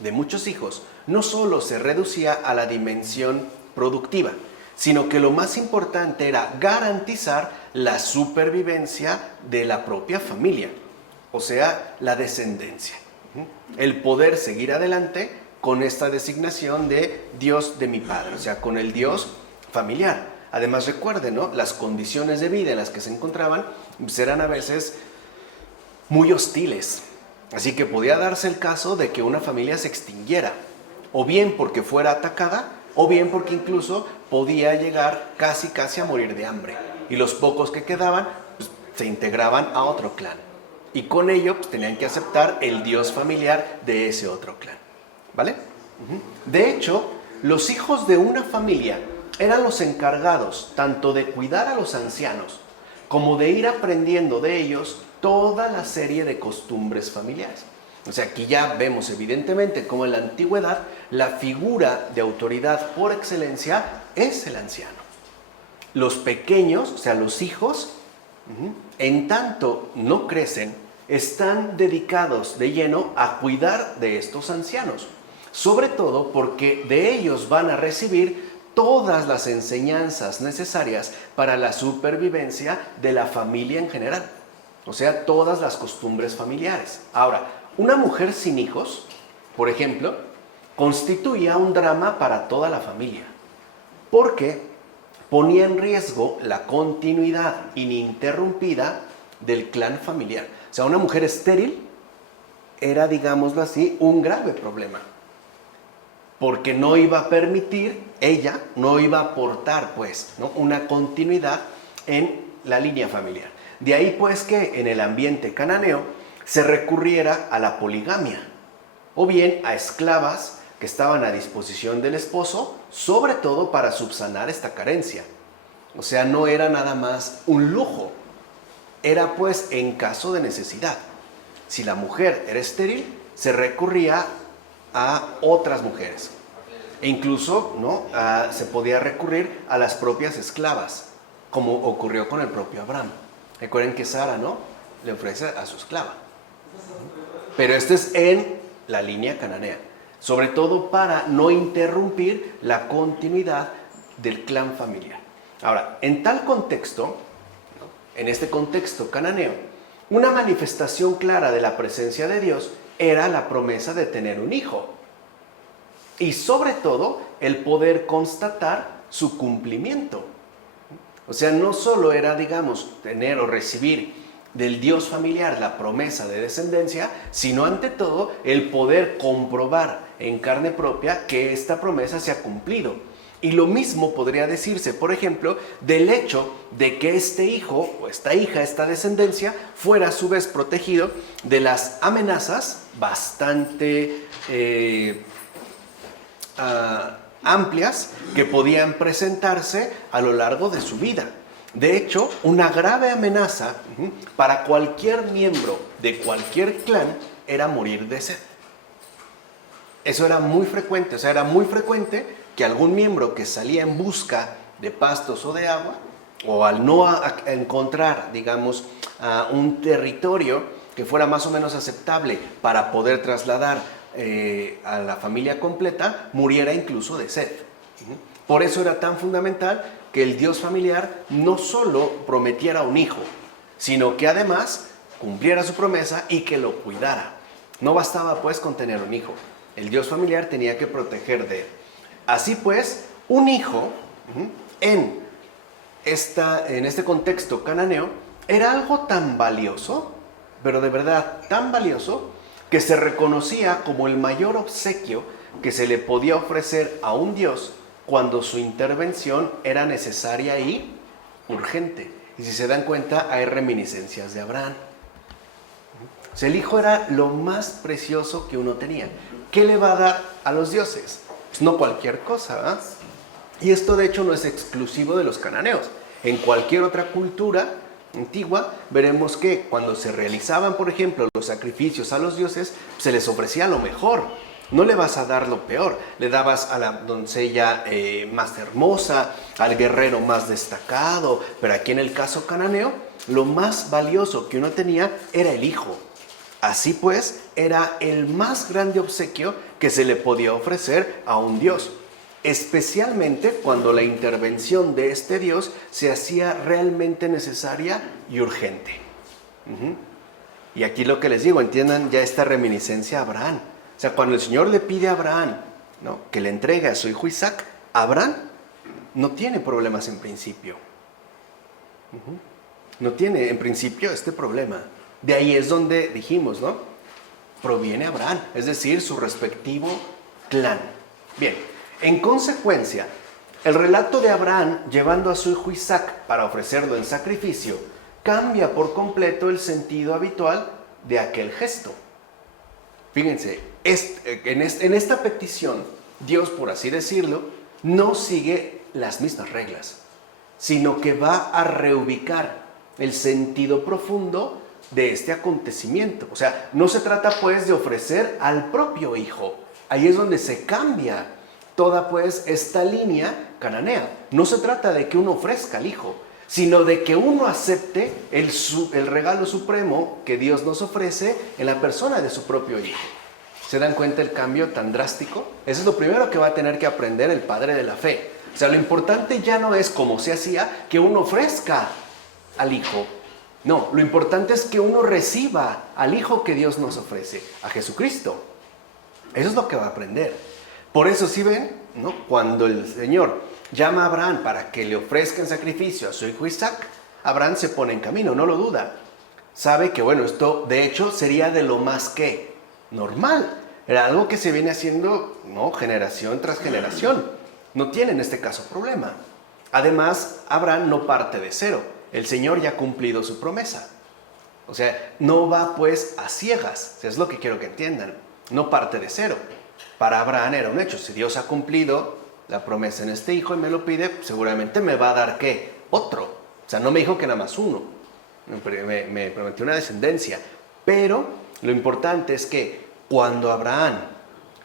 de muchos hijos no solo se reducía a la dimensión productiva, sino que lo más importante era garantizar la supervivencia de la propia familia, o sea, la descendencia. El poder seguir adelante con esta designación de Dios de mi padre, o sea, con el Dios familiar. Además, recuerden, ¿no?, las condiciones de vida en las que se encontraban eran a veces muy hostiles. Así que podía darse el caso de que una familia se extinguiera, o bien porque fuera atacada, o bien porque incluso podía llegar casi a morir de hambre. Y los pocos que quedaban pues, se integraban a otro clan. Y con ello pues, tenían que aceptar el Dios familiar de ese otro clan. ¿Vale? De hecho, los hijos de una familia eran los encargados tanto de cuidar a los ancianos como de ir aprendiendo de ellos toda la serie de costumbres familiares. O sea, aquí ya vemos evidentemente cómo en la antigüedad la figura de autoridad por excelencia es el anciano. Los pequeños, o sea, los hijos, en tanto no crecen, están dedicados de lleno a cuidar de estos ancianos. Sobre todo porque de ellos van a recibir todas las enseñanzas necesarias para la supervivencia de la familia en general. O sea, todas las costumbres familiares. Ahora, una mujer sin hijos, por ejemplo, constituía un drama para toda la familia, porque ponía en riesgo la continuidad ininterrumpida del clan familiar. O sea, una mujer estéril era, digámoslo así, un grave problema, porque no iba a permitir, ella no iba a aportar, pues, ¿no?, una continuidad en la línea familiar. De ahí, pues, que en el ambiente cananeo se recurriera a la poligamia, o bien a esclavas que estaban a disposición del esposo, sobre todo para subsanar esta carencia. O sea, no era nada más un lujo, era pues en caso de necesidad. Si la mujer era estéril, se recurría a otras mujeres. E incluso, ¿no?, se podía recurrir a las propias esclavas, como ocurrió con el propio Abraham. Recuerden que Sara, ¿no?, le ofrece a su esclava. Pero esto es en la línea cananea, sobre todo para no interrumpir la continuidad del clan familiar. Ahora, en tal contexto, en este contexto cananeo, una manifestación clara de la presencia de Dios era la promesa de tener un hijo. Y sobre todo, el poder constatar su cumplimiento. O sea, no solo era, digamos, tener o recibir del Dios familiar la promesa de descendencia, sino ante todo el poder comprobar en carne propia que esta promesa se ha cumplido. Y lo mismo podría decirse, por ejemplo, del hecho de que este hijo o esta hija, esta descendencia, fuera a su vez protegido de las amenazas bastante amplias que podían presentarse a lo largo de su vida. De hecho, una grave amenaza para cualquier miembro de cualquier clan era morir de sed. Eso era muy frecuente, o sea, era muy frecuente que algún miembro que salía en busca de pastos o de agua, o al no encontrar, digamos, un territorio que fuera más o menos aceptable para poder trasladar a la familia completa, muriera incluso de sed. Por eso era tan fundamental que el Dios familiar no solo prometiera un hijo, sino que además cumpliera su promesa y que lo cuidara. No bastaba pues con tener un hijo, el Dios familiar tenía que proteger de él. Así pues, un hijo en en este contexto cananeo, era algo tan valioso, pero de verdad tan valioso, que se reconocía como el mayor obsequio que se le podía ofrecer a un Dios cuando su intervención era necesaria y urgente. Y si se dan cuenta, hay reminiscencias de Abraham. O sea, el hijo era lo más precioso que uno tenía. ¿Qué le va a dar a los dioses? Pues no cualquier cosa, ¿verdad? Y esto de hecho no es exclusivo de los cananeos. En cualquier otra cultura antigua veremos que cuando se realizaban, por ejemplo, los sacrificios a los dioses, se les ofrecía lo mejor. No le vas a dar lo peor. Le dabas a la doncella más hermosa, al guerrero más destacado. Pero aquí en el caso cananeo, lo más valioso que uno tenía era el hijo. Así pues, era el más grande obsequio que se le podía ofrecer a un dios, especialmente cuando la intervención de este Dios se hacía realmente necesaria y urgente. Y aquí lo que les digo, entiendan ya esta reminiscencia a Abraham. O sea, cuando el Señor le pide a Abraham, ¿no?, que le entregue a su hijo Isaac, Abraham no tiene problemas en principio. No tiene en principio este problema. De ahí es donde dijimos, ¿no?, proviene Abraham, es decir, su respectivo clan. Bien. En consecuencia, el relato de Abraham llevando a su hijo Isaac para ofrecerlo en sacrificio cambia por completo el sentido habitual de aquel gesto. Fíjense, en esta petición, Dios, por así decirlo, no sigue las mismas reglas, sino que va a reubicar el sentido profundo de este acontecimiento. O sea, no se trata pues de ofrecer al propio hijo. Ahí es donde se cambia toda pues esta línea cananea. No se trata de que uno ofrezca al hijo, sino de que uno acepte el regalo supremo que Dios nos ofrece en la persona de su propio hijo. ¿Se dan cuenta el cambio tan drástico? Eso es lo primero que va a tener que aprender el padre de la fe. O sea, lo importante ya no es, como se hacía, que uno ofrezca al hijo. No, lo importante es que uno reciba al hijo que Dios nos ofrece, a Jesucristo. Eso es lo que va a aprender. Por eso, si ven, ¿no?, cuando el Señor llama a Abraham para que le ofrezca en sacrificio a su hijo Isaac, Abraham se pone en camino, no lo duda. Sabe que, bueno, esto de hecho sería de lo más que normal. Era algo que se viene haciendo, ¿no?, generación tras generación. No tiene en este caso problema. Además, Abraham no parte de cero. El Señor ya ha cumplido su promesa. O sea, no va pues a ciegas. O sea, es lo que quiero que entiendan. No parte de cero. Para Abraham era un hecho. Si Dios ha cumplido la promesa en este hijo y me lo pide, seguramente me va a dar ¿qué? Otro. O sea, no me dijo que nada más uno. Me prometió una descendencia. Pero lo importante es que cuando Abraham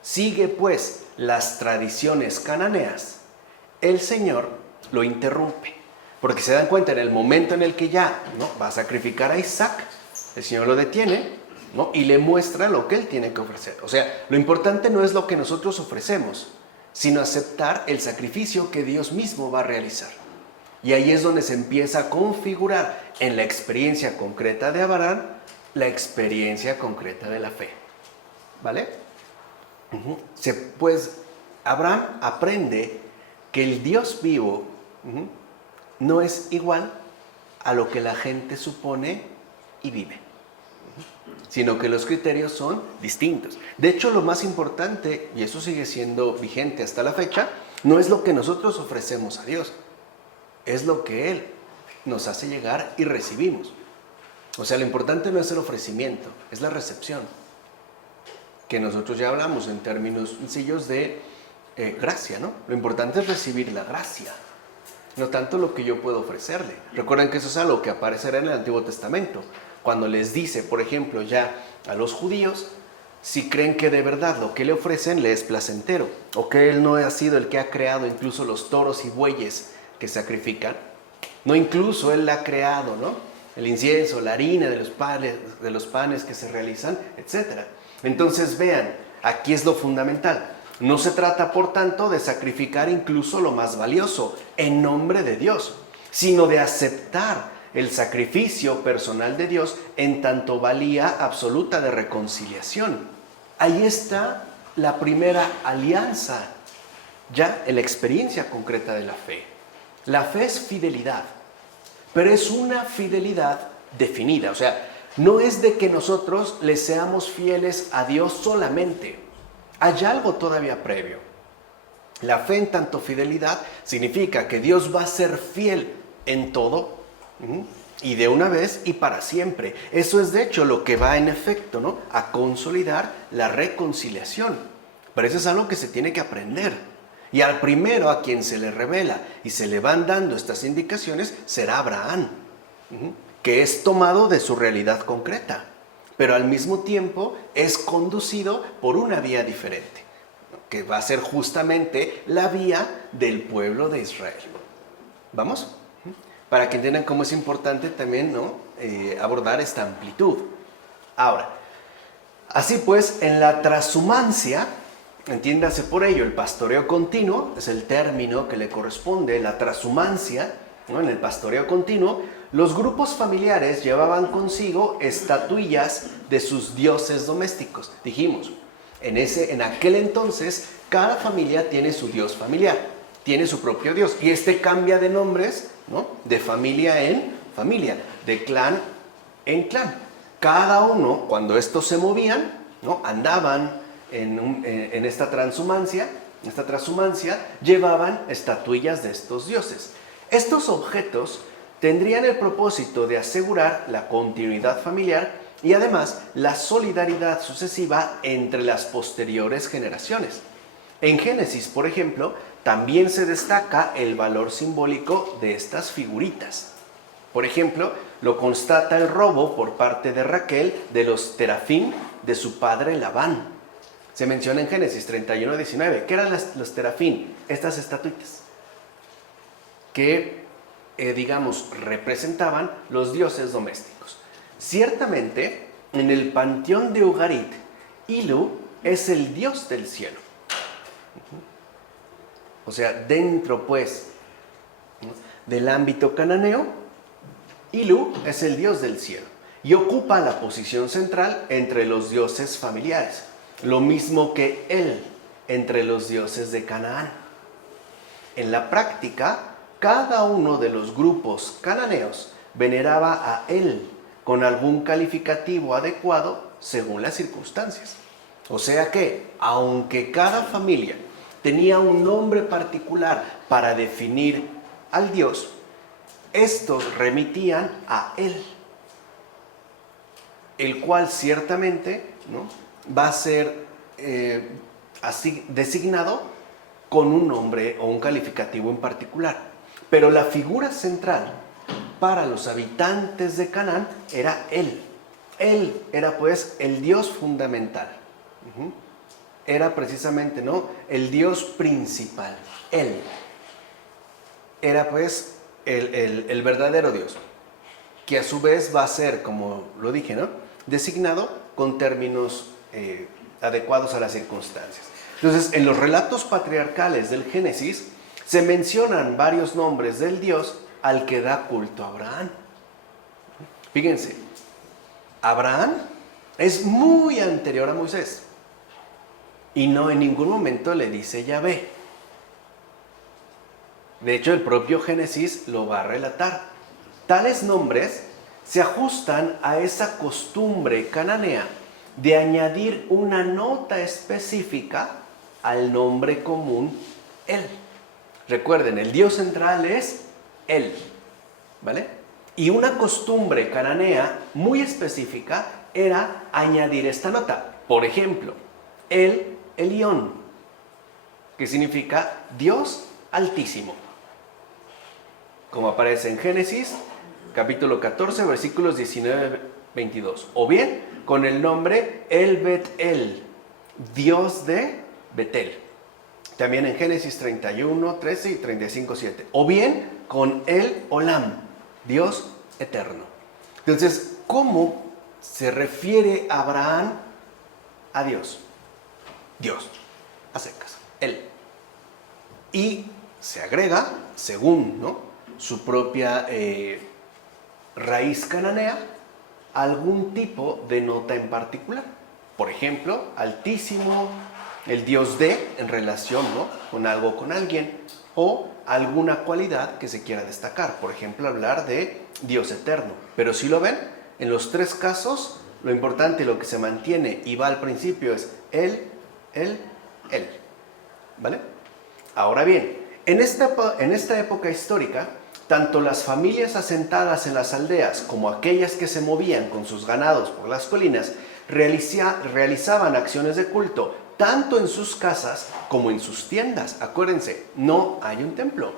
sigue pues las tradiciones cananeas, el Señor lo interrumpe. Porque se dan cuenta, en el momento en el que ya, ¿no?, va a sacrificar a Isaac, el Señor lo detiene, ¿no?, y le muestra lo que él tiene que ofrecer. O sea, lo importante no es lo que nosotros ofrecemos, sino aceptar el sacrificio que Dios mismo va a realizar. Y ahí es donde se empieza a configurar en la experiencia concreta de Abraham, la experiencia concreta de la fe. ¿Vale? Pues Abraham aprende que el Dios vivo no es igual a lo que la gente supone y vive, sino que los criterios son distintos. De hecho, lo más importante, y eso sigue siendo vigente hasta la fecha, no es lo que nosotros ofrecemos a Dios, es lo que Él nos hace llegar y recibimos. O sea, lo importante no es el ofrecimiento, es la recepción, que nosotros ya hablamos en términos sencillos de gracia, ¿no? Lo importante es recibir la gracia, no tanto lo que yo puedo ofrecerle. Recuerden que eso es algo que aparecerá en el Antiguo Testamento, cuando les dice, por ejemplo, ya a los judíos, si creen que de verdad lo que le ofrecen le es placentero, o que Él no ha sido el que ha creado incluso los toros y bueyes que sacrifican, no, incluso Él ha creado, ¿no?, el incienso, la harina de los panes que se realizan, etc. Entonces vean, aquí es lo fundamental. No se trata, por tanto, de sacrificar incluso lo más valioso en nombre de Dios, sino de aceptar el sacrificio personal de Dios en tanto valía absoluta de reconciliación. Ahí está la primera alianza, ya en la experiencia concreta de la fe. La fe es fidelidad, pero es una fidelidad definida. O sea, no es de que nosotros le seamos fieles a Dios solamente. Hay algo todavía previo. La fe en tanto fidelidad significa que Dios va a ser fiel en todo, y de una vez y para siempre. Eso es de hecho lo que va en efecto, ¿no?, a consolidar la reconciliación. Pero eso es algo que se tiene que aprender. Y al primero a quien se le revela y se le van dando estas indicaciones será Abraham, que es tomado de su realidad concreta, pero al mismo tiempo es conducido por una vía diferente, que va a ser justamente la vía del pueblo de Israel. ¿Vamos? Para que entiendan cómo es importante también, ¿no?, abordar esta amplitud. Ahora, así pues, en la transhumancia, entiéndase por ello, el pastoreo continuo es el término que le corresponde, la transhumancia, ¿no? En el pastoreo continuo, los grupos familiares llevaban consigo estatuillas de sus dioses domésticos. Dijimos, en aquel entonces, cada familia tiene su dios familiar, tiene su propio dios, y este cambia de nombres, ¿no?, de familia en familia, de clan en clan. Cada uno, cuando estos se movían, ¿no?, andaban en esta transhumancia, llevaban estatuillas de estos dioses. Estos objetos tendrían el propósito de asegurar la continuidad familiar y además la solidaridad sucesiva entre las posteriores generaciones. En Génesis, por ejemplo, también se destaca el valor simbólico de estas figuritas. Por ejemplo, lo constata el robo por parte de Raquel de los terafín de su padre Labán. Se menciona en Génesis 31:19. ¿Qué eran los terafín? Estas estatuitas que, digamos, representaban los dioses domésticos. Ciertamente, en el panteón de Ugarit, Ilu es el dios del cielo. O sea, dentro, pues, del ámbito cananeo, Ilu es el dios del cielo y ocupa la posición central entre los dioses familiares. Lo mismo que él entre los dioses de Canaán. En la práctica, cada uno de los grupos cananeos veneraba a él con algún calificativo adecuado según las circunstancias. O sea que, aunque cada familia tenía un nombre particular para definir al dios, estos remitían a él, el cual ciertamente, ¿no?, va a ser así designado con un nombre o un calificativo en particular. Pero la figura central para los habitantes de Canaán era él. Él era pues el dios fundamental. Era precisamente, ¿no?, el dios principal. Él era pues el verdadero dios, que a su vez va a ser, como lo dije, ¿no?, designado con términos adecuados a las circunstancias. Entonces, en los relatos patriarcales del Génesis se mencionan varios nombres del Dios al que da culto a Abraham. Fíjense, Abraham es muy anterior a Moisés y no en ningún momento le dice Yahvé. De hecho, el propio Génesis lo va a relatar. Tales nombres se ajustan a esa costumbre cananea de añadir una nota específica al nombre común, él. Recuerden, el dios central es él, ¿vale? Y una costumbre cananea muy específica era añadir esta nota. Por ejemplo, el Elión, que significa Dios Altísimo, como aparece en Génesis, capítulo 14, versículos 19-22. O bien, con el nombre El Bet-El, Dios de Betel. También en Génesis 31, 13 y 35, 7. O bien, con El Olam, Dios eterno. Entonces, ¿cómo se refiere Abraham a Dios? Dios, a secas, Él. Y se agrega, según, ¿no?, su propia raíz cananea, algún tipo de nota en particular. Por ejemplo, Altísimo, el Dios de, en relación, ¿no?, con algo, con alguien. o alguna cualidad que se quiera destacar. Por ejemplo, hablar de Dios eterno. Pero si lo ven, en los tres casos, lo importante, lo que se mantiene y va al principio es Él. ¿Vale? Ahora bien, en esta época histórica, tanto las familias asentadas en las aldeas como aquellas que se movían con sus ganados por las colinas realizaban acciones de culto tanto en sus casas como en sus tiendas. Acuérdense, no hay un templo.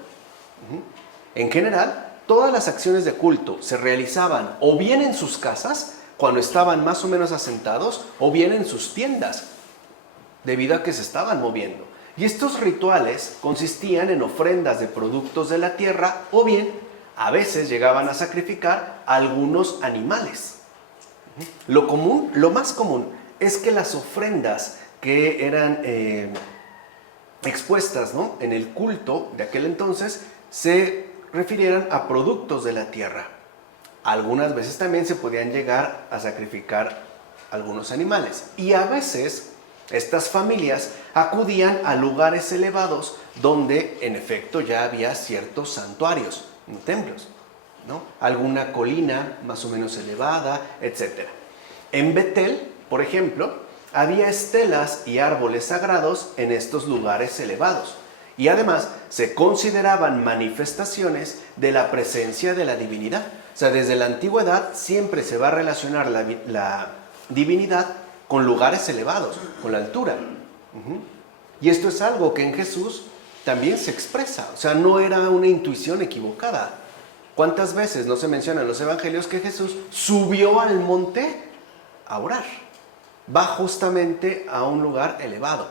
En general, todas las acciones de culto se realizaban o bien en sus casas, cuando estaban más o menos asentados, o bien en sus tiendas, debido a que se estaban moviendo. Y estos rituales consistían en ofrendas de productos de la tierra, o bien, a veces llegaban a sacrificar algunos animales. Lo más común es que las ofrendas que eran expuestas, ¿no?, en el culto de aquel entonces se refirieran a productos de la tierra. Algunas veces también se podían llegar a sacrificar algunos animales. Y a veces estas familias acudían a lugares elevados donde en efecto ya había ciertos santuarios, templos, ¿no? Alguna colina más o menos elevada, etc. En Betel, por ejemplo, había estelas y árboles sagrados en estos lugares elevados. Y además se consideraban manifestaciones de la presencia de la divinidad. O sea, desde la antigüedad siempre se va a relacionar la divinidad con lugares elevados, con la altura. Y esto es algo que en Jesús también se expresa. O sea, no era una intuición equivocada. ¿Cuántas veces no se menciona en los evangelios que Jesús subió al monte a orar? Va justamente a un lugar elevado.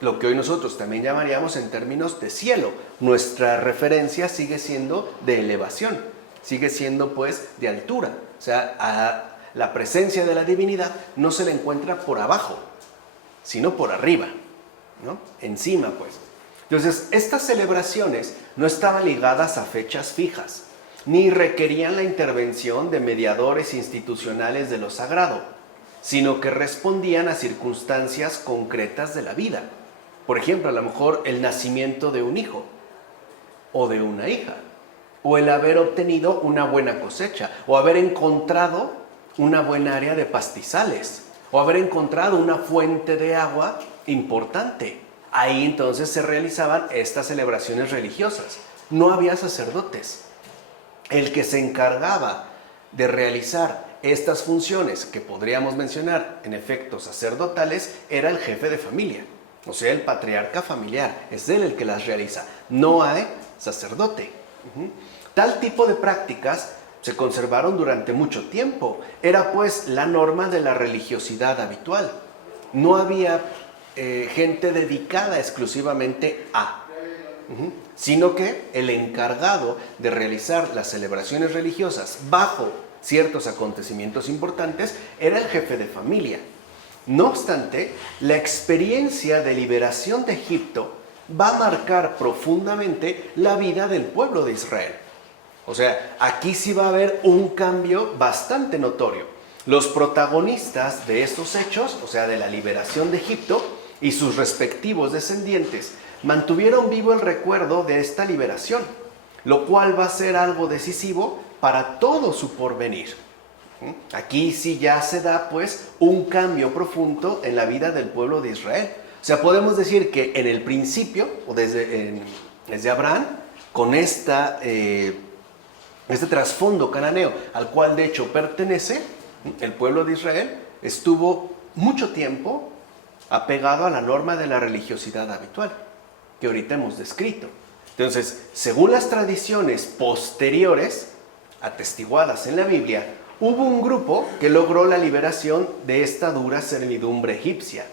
Lo que hoy nosotros también llamaríamos en términos de cielo. Nuestra referencia sigue siendo de elevación, sigue siendo pues de altura. O sea, a la presencia de la divinidad no se la encuentra por abajo, sino por arriba, ¿no? Encima pues. Entonces, estas celebraciones no estaban ligadas a fechas fijas, ni requerían la intervención de mediadores institucionales de lo sagrado, sino que respondían a circunstancias concretas de la vida. Por ejemplo, a lo mejor el nacimiento de un hijo o de una hija, o el haber obtenido una buena cosecha, o haber encontrado una buena área de pastizales, o haber encontrado una fuente de agua importante. Ahí entonces se realizaban estas celebraciones religiosas. No había sacerdotes. El que se encargaba de realizar estas funciones que podríamos mencionar en efecto sacerdotales era el jefe de familia, o sea, el patriarca familiar. Es él el que las realiza. No hay sacerdote. Tal tipo de prácticas se conservaron durante mucho tiempo. Era pues la norma de la religiosidad habitual. No había gente dedicada exclusivamente a, sino que el encargado de realizar las celebraciones religiosas bajo ciertos acontecimientos importantes era el jefe de familia. No obstante, la experiencia de liberación de Egipto va a marcar profundamente la vida del pueblo de Israel. O sea, aquí sí va a haber un cambio bastante notorio. Los protagonistas de estos hechos, o sea, de la liberación de Egipto y sus respectivos descendientes, mantuvieron vivo el recuerdo de esta liberación, lo cual va a ser algo decisivo para todo su porvenir. Aquí sí ya se da pues un cambio profundo en la vida del pueblo de Israel. O sea, podemos decir que en el principio, o desde Abraham, con este trasfondo cananeo al cual de hecho pertenece, el pueblo de Israel estuvo mucho tiempo apegado a la norma de la religiosidad habitual que ahorita hemos descrito. Entonces, según las tradiciones posteriores atestiguadas en la Biblia, hubo un grupo que logró la liberación de esta dura servidumbre egipcia.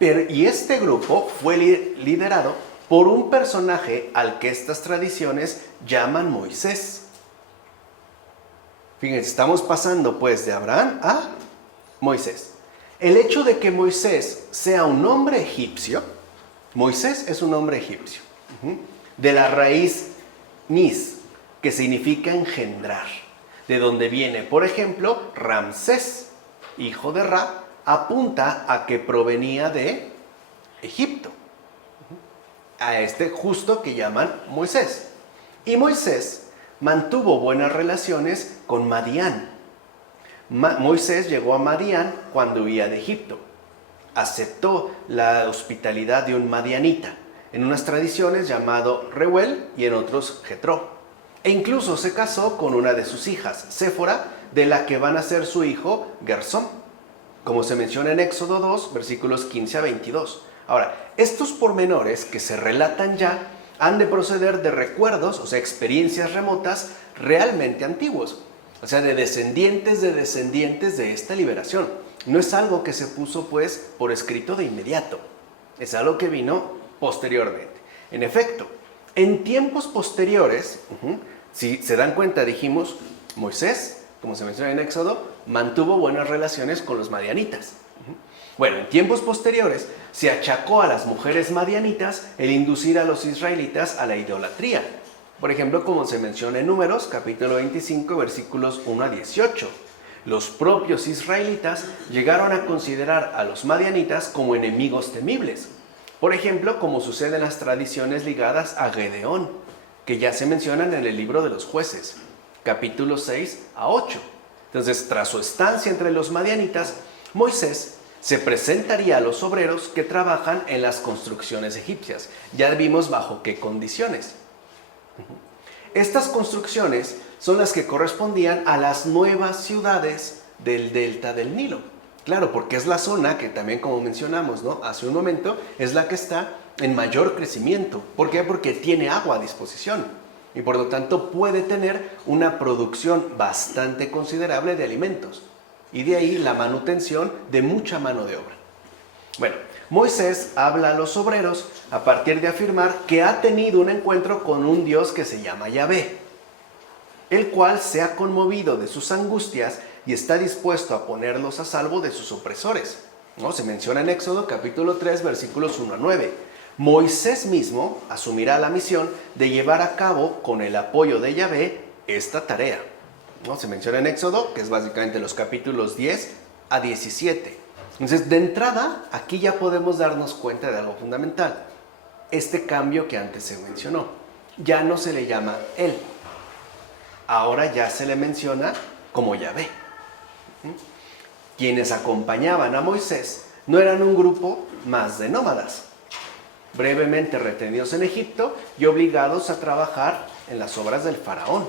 Y este grupo fue liderado por un personaje al que estas tradiciones llaman Moisés. Fíjense, estamos pasando pues de Abraham a Moisés. El hecho de que Moisés sea un hombre egipcio, Moisés es un hombre egipcio, de la raíz nis, que significa engendrar, de donde viene, por ejemplo, Ramsés, hijo de Ra, apunta a que provenía de Egipto. a este justo que llaman Moisés. Y Moisés mantuvo buenas relaciones con Madián. Moisés llegó a Madián cuando huía de Egipto. Aceptó la hospitalidad de un madianita, en unas tradiciones llamado Reuel y en otros Jetró. E incluso se casó con una de sus hijas, Séfora, de la que van a ser su hijo Gersón, como se menciona en Éxodo 2, versículos 15 a 22. Ahora, estos pormenores que se relatan ya han de proceder de recuerdos, o sea, experiencias remotas realmente antiguos, o sea, de descendientes de esta liberación. No es algo que se puso, pues, por escrito de inmediato. Es algo que vino posteriormente. En efecto, en tiempos posteriores, si se dan cuenta, dijimos, Moisés, como se menciona en Éxodo, mantuvo buenas relaciones con los madianitas. Bueno, en tiempos posteriores se achacó a las mujeres madianitas el inducir a los israelitas a la idolatría. Por ejemplo, como se menciona en Números, capítulo 25, versículos 1 a 18. Los propios israelitas llegaron a considerar a los madianitas como enemigos temibles. Por ejemplo, como sucede en las tradiciones ligadas a Gedeón, que ya se mencionan en el libro de los Jueces, capítulos 6 a 8. Entonces, tras su estancia entre los madianitas, Moisés se presentaría a los obreros que trabajan en las construcciones egipcias. Ya vimos bajo qué condiciones. Estas construcciones son las que correspondían a las nuevas ciudades del delta del Nilo. Claro, porque es la zona que también, como mencionamos, ¿no?, hace un momento, es la que está en mayor crecimiento. ¿Por qué? Porque tiene agua a disposición y por lo tanto puede tener una producción bastante considerable de alimentos. Y de ahí la manutención de mucha mano de obra. Bueno, Moisés habla a los obreros a partir de afirmar que ha tenido un encuentro con un Dios que se llama Yahvé, el cual se ha conmovido de sus angustias y está dispuesto a ponerlos a salvo de sus opresores, ¿no? Se menciona en Éxodo capítulo 3, versículos 1 a 9. Moisés mismo asumirá la misión de llevar a cabo, con el apoyo de Yahvé, esta tarea, ¿no? Se menciona en Éxodo, que es básicamente los capítulos 10 a 17. Entonces, de entrada, aquí ya podemos darnos cuenta de algo fundamental. Este cambio que antes se mencionó, ya no se le llama él. Ahora ya se le menciona como Yahvé. Quienes acompañaban a Moisés no eran un grupo más de nómadas, brevemente retenidos en Egipto y obligados a trabajar en las obras del faraón.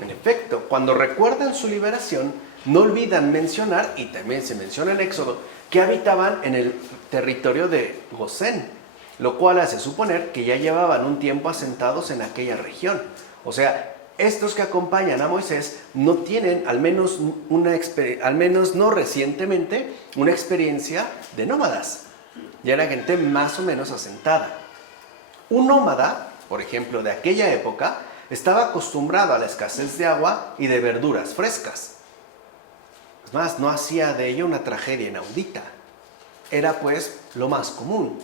En efecto, cuando recuerdan su liberación, no olvidan mencionar, y también se menciona en Éxodo, que habitaban en el territorio de Gosén, lo cual hace suponer que ya llevaban un tiempo asentados en aquella región. O sea, estos que acompañan a Moisés no tienen, al menos no recientemente, una experiencia de nómadas. Ya era gente más o menos asentada. Un nómada, por ejemplo, de aquella época, estaba acostumbrado a la escasez de agua y de verduras frescas. Es más, no hacía de ello una tragedia inaudita. Era pues lo más común,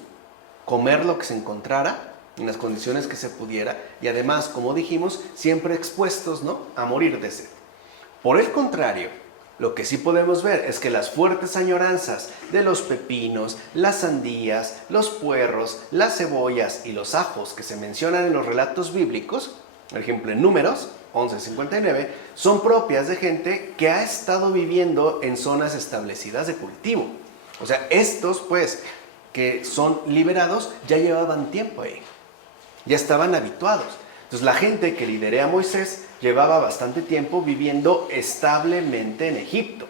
comer lo que se encontrara en las condiciones que se pudiera y además, como dijimos, siempre expuestos, ¿no?, a morir de sed. Por el contrario, lo que sí podemos ver es que las fuertes añoranzas de los pepinos, las sandías, los puerros, las cebollas y los ajos que se mencionan en los relatos bíblicos, por ejemplo en Números 11:59, son propias de gente que ha estado viviendo en zonas establecidas de cultivo. O sea, estos pues que son liberados ya llevaban tiempo ahí, ya estaban habituados. Entonces la gente que lideré a Moisés llevaba bastante tiempo viviendo establemente en Egipto.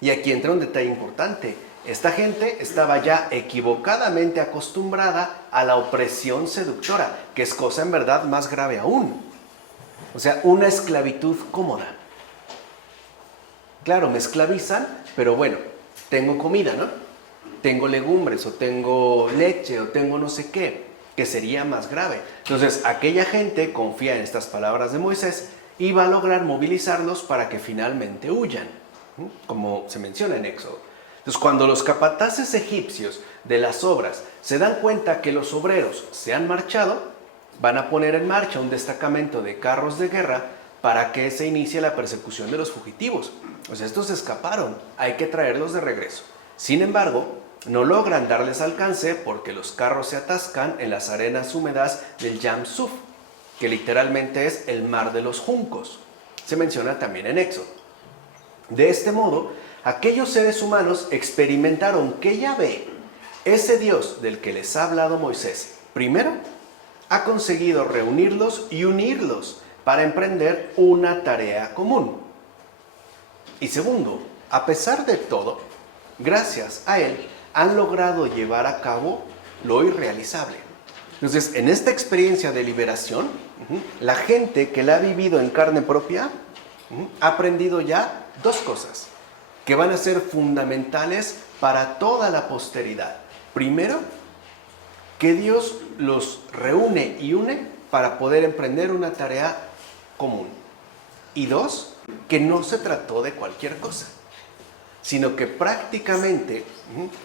Y aquí entra un detalle importante. Esta gente estaba ya equivocadamente acostumbrada a la opresión seductora, que es cosa en verdad más grave aún. O sea, una esclavitud cómoda. Claro, me esclavizan, pero bueno, tengo comida, ¿no? Tengo legumbres, o tengo leche, o tengo no sé qué, que sería más grave. Entonces, aquella gente confía en estas palabras de Moisés y va a lograr movilizarlos para que finalmente huyan, como se menciona en Éxodo. Entonces, cuando los capataces egipcios de las obras se dan cuenta que los obreros se han marchado, van a poner en marcha un destacamento de carros de guerra para que se inicie la persecución de los fugitivos. O sea, estos escaparon, hay que traerlos de regreso. Sin embargo, No logran darles alcance porque los carros se atascan en las arenas húmedas del Yam Suf, que literalmente es el mar de los juncos. Se menciona también en Éxodo. De este modo, aquellos seres humanos experimentaron que Yahvé, ese Dios del que les ha hablado Moisés, primero, ha conseguido reunirlos y unirlos para emprender una tarea común. Y segundo, a pesar de todo, gracias a él, han logrado llevar a cabo lo irrealizable. Entonces, en esta experiencia de liberación, la gente que la ha vivido en carne propia ha aprendido ya dos cosas que van a ser fundamentales para toda la posteridad. Primero, que Dios los reúne y une para poder emprender una tarea común. Y dos, que no se trató de cualquier cosa, sino que prácticamente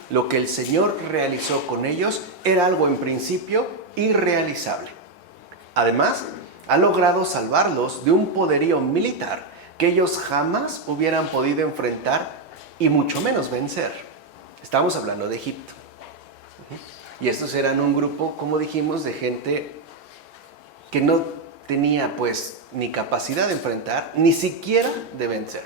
lo que el Señor realizó con ellos era algo en principio irrealizable. Además, ha logrado salvarlos de un poderío militar que ellos jamás hubieran podido enfrentar y mucho menos vencer. Estamos hablando de Egipto. Y estos eran un grupo, como dijimos, de gente que no tenía pues ni capacidad de enfrentar, ni siquiera de vencer.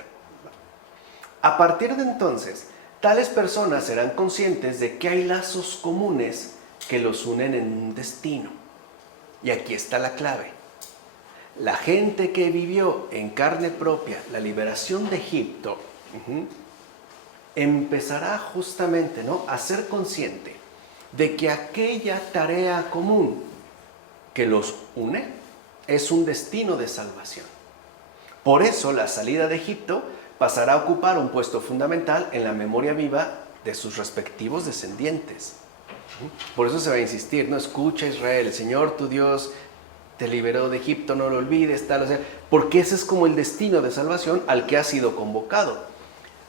A partir de entonces, tales personas serán conscientes de que hay lazos comunes que los unen en un destino. Y aquí está la clave. La gente que vivió en carne propia la liberación de Egipto, empezará justamente, ¿no?, a ser consciente de que aquella tarea común que los une es un destino de salvación. Por eso la salida de Egipto pasará a ocupar un puesto fundamental en la memoria viva de sus respectivos descendientes. Por eso se va a insistir, no, escucha Israel, el Señor tu Dios te liberó de Egipto, no lo olvides, tal, o sea, porque ese es como el destino de salvación al que ha sido convocado.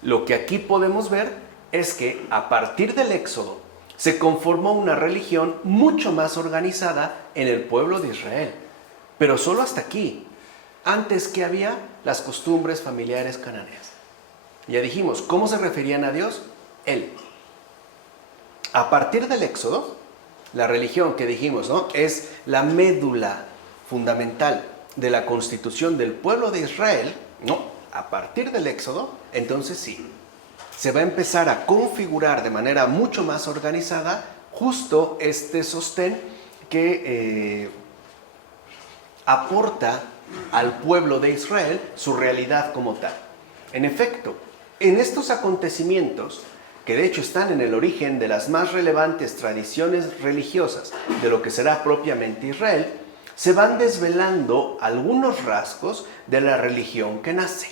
Lo que aquí podemos ver es que a partir del Éxodo se conformó una religión mucho más organizada en el pueblo de Israel, pero solo hasta aquí. Antes que había las costumbres familiares cananeas. Ya dijimos, ¿cómo se referían a Dios? Él. A partir del Éxodo, la religión que dijimos, ¿no?, es la médula fundamental de la constitución del pueblo de Israel, ¿no? A partir del Éxodo, entonces sí, se va a empezar a configurar de manera mucho más organizada justo este sostén que aporta al pueblo de Israel su realidad como tal. En efecto, en estos acontecimientos, que de hecho están en el origen de las más relevantes tradiciones religiosas de lo que será propiamente Israel, se van desvelando algunos rasgos de la religión que nace.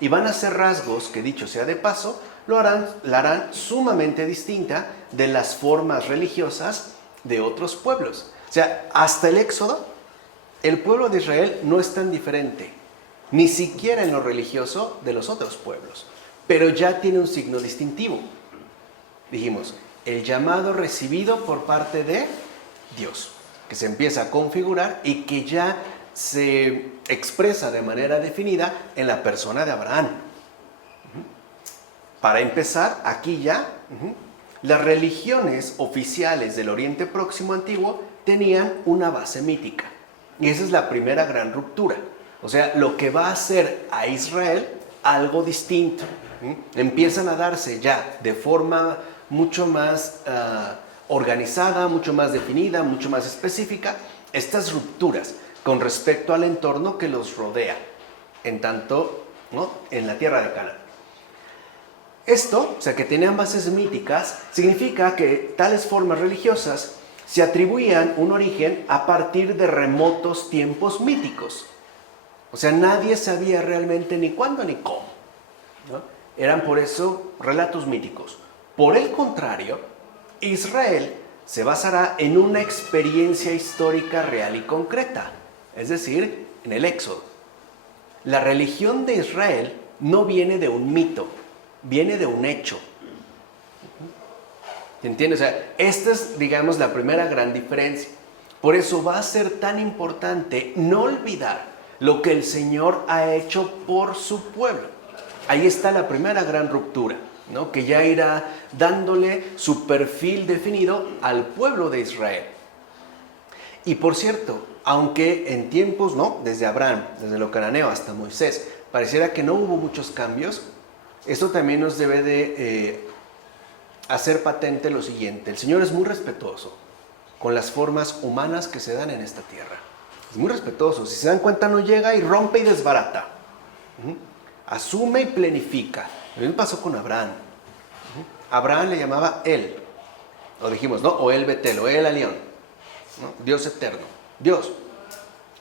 Y van a ser rasgos que, dicho sea de paso, la harán sumamente distinta de las formas religiosas de otros pueblos. O sea, hasta el Éxodo, el pueblo de Israel no es tan diferente, ni siquiera en lo religioso, de los otros pueblos, pero ya tiene un signo distintivo. Dijimos, el llamado recibido por parte de Dios, que se empieza a configurar y que ya se expresa de manera definida en la persona de Abraham. Para empezar, aquí ya, las religiones oficiales del Oriente Próximo antiguo tenían una base mítica. Y esa es la primera gran ruptura. O sea, lo que va a hacer a Israel algo distinto. Empiezan a darse ya de forma mucho más organizada, mucho más definida, mucho más específica, estas rupturas con respecto al entorno que los rodea, en tanto, ¿no?, en la tierra de Canaán. Esto, o sea, que tenían bases míticas, significa que tales formas religiosas se atribuían un origen a partir de remotos tiempos míticos. O sea, nadie sabía realmente ni cuándo ni cómo, ¿no? Eran por eso relatos míticos. Por el contrario, Israel se basará en una experiencia histórica real y concreta, es decir, en el Éxodo. La religión de Israel no viene de un mito, viene de un hecho. ¿Se entiende? O sea, esta es, digamos, la primera gran diferencia. Por eso va a ser tan importante no olvidar lo que el Señor ha hecho por su pueblo. Ahí está la primera gran ruptura. ¿no? Que ya irá dándole su perfil definido al pueblo de Israel. Y por cierto, aunque en tiempos, ¿no? Desde Abraham, desde lo cananeo hasta Moisés, pareciera que no hubo muchos cambios, esto también nos debe de hacer patente lo siguiente: el Señor es muy respetuoso con las formas humanas que se dan en esta tierra. Es muy respetuoso. Si se dan cuenta, no llega y rompe y desbarata. Asume y planifica. Lo mismo pasó con Abraham. Abraham le llamaba él. Lo dijimos, ¿no? O el Betel, o el Alión, ¿no? Dios eterno. Dios.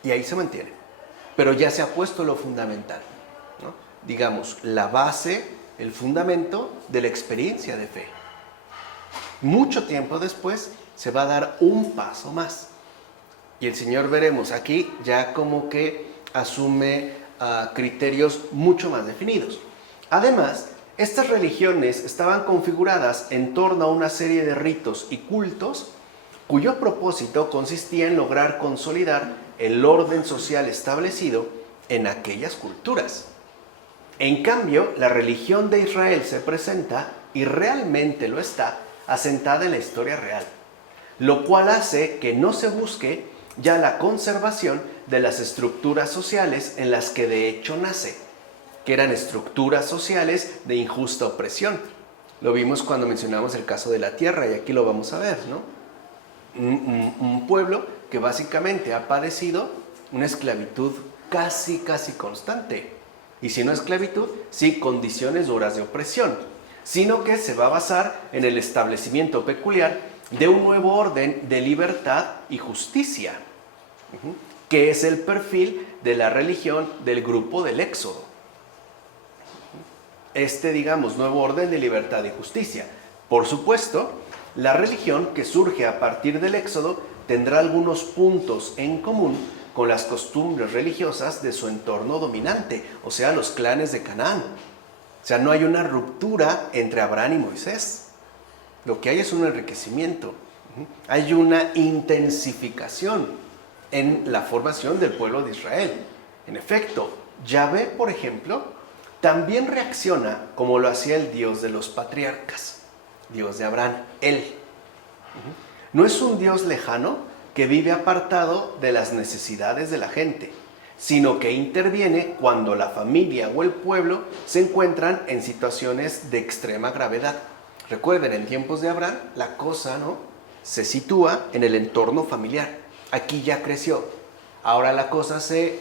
Y ahí se mantiene. Pero ya se ha puesto lo fundamental, ¿no? Digamos, la base, el fundamento de la experiencia de fe. Mucho tiempo después se va a dar un paso más. Y el Señor, veremos aquí, ya como que asume criterios mucho más definidos. Además, estas religiones estaban configuradas en torno a una serie de ritos y cultos cuyo propósito consistía en lograr consolidar el orden social establecido en aquellas culturas. En cambio, la religión de Israel se presenta, y realmente lo está, asentada en la historia real, lo cual hace que no se busque ya la conservación de las estructuras sociales en las que de hecho nace, que eran estructuras sociales de injusta opresión. Lo vimos cuando mencionamos el caso de la tierra, y aquí lo vamos a ver, ¿no? Un pueblo que básicamente ha padecido una esclavitud casi constante. Y si no esclavitud, sí condiciones duras de opresión, sino que se va a basar en el establecimiento peculiar de un nuevo orden de libertad y justicia, que es el perfil de la religión del grupo del Éxodo. Digamos, nuevo orden de libertad y justicia. Por supuesto, la religión que surge a partir del Éxodo tendrá algunos puntos en común con las costumbres religiosas de su entorno dominante, o sea, los clanes de Canaán. O sea, no hay una ruptura entre Abraham y Moisés. Lo que hay es un enriquecimiento. Hay una intensificación en la formación del pueblo de Israel. En efecto, Yahvé, por ejemplo, también reacciona como lo hacía el Dios de los patriarcas, Dios de Abraham, Él. No es un Dios lejano que vive apartado de las necesidades de la gente, sino que interviene cuando la familia o el pueblo se encuentran en situaciones de extrema gravedad. Recuerden, en tiempos de Abraham, la cosa, ¿no?, se sitúa en el entorno familiar. Aquí ya creció. Ahora la cosa se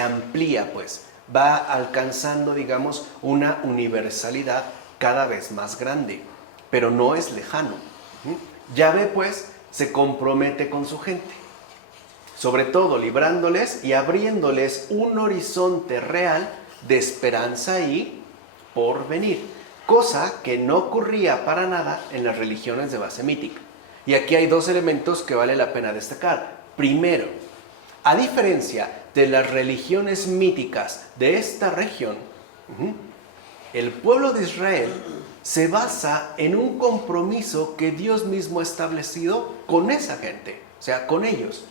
amplía, pues. Va alcanzando, digamos, una universalidad cada vez más grande, pero no es lejano. Yahvé, pues, se compromete con su gente, sobre todo librándoles y abriéndoles un horizonte real de esperanza y porvenir, cosa que no ocurría para nada en las religiones de base mítica. Y aquí hay dos elementos que vale la pena destacar. Primero, a diferencia de las religiones míticas de esta región, el pueblo de Israel se basa en un compromiso que Dios mismo ha establecido con esa gente, o sea, con ellos.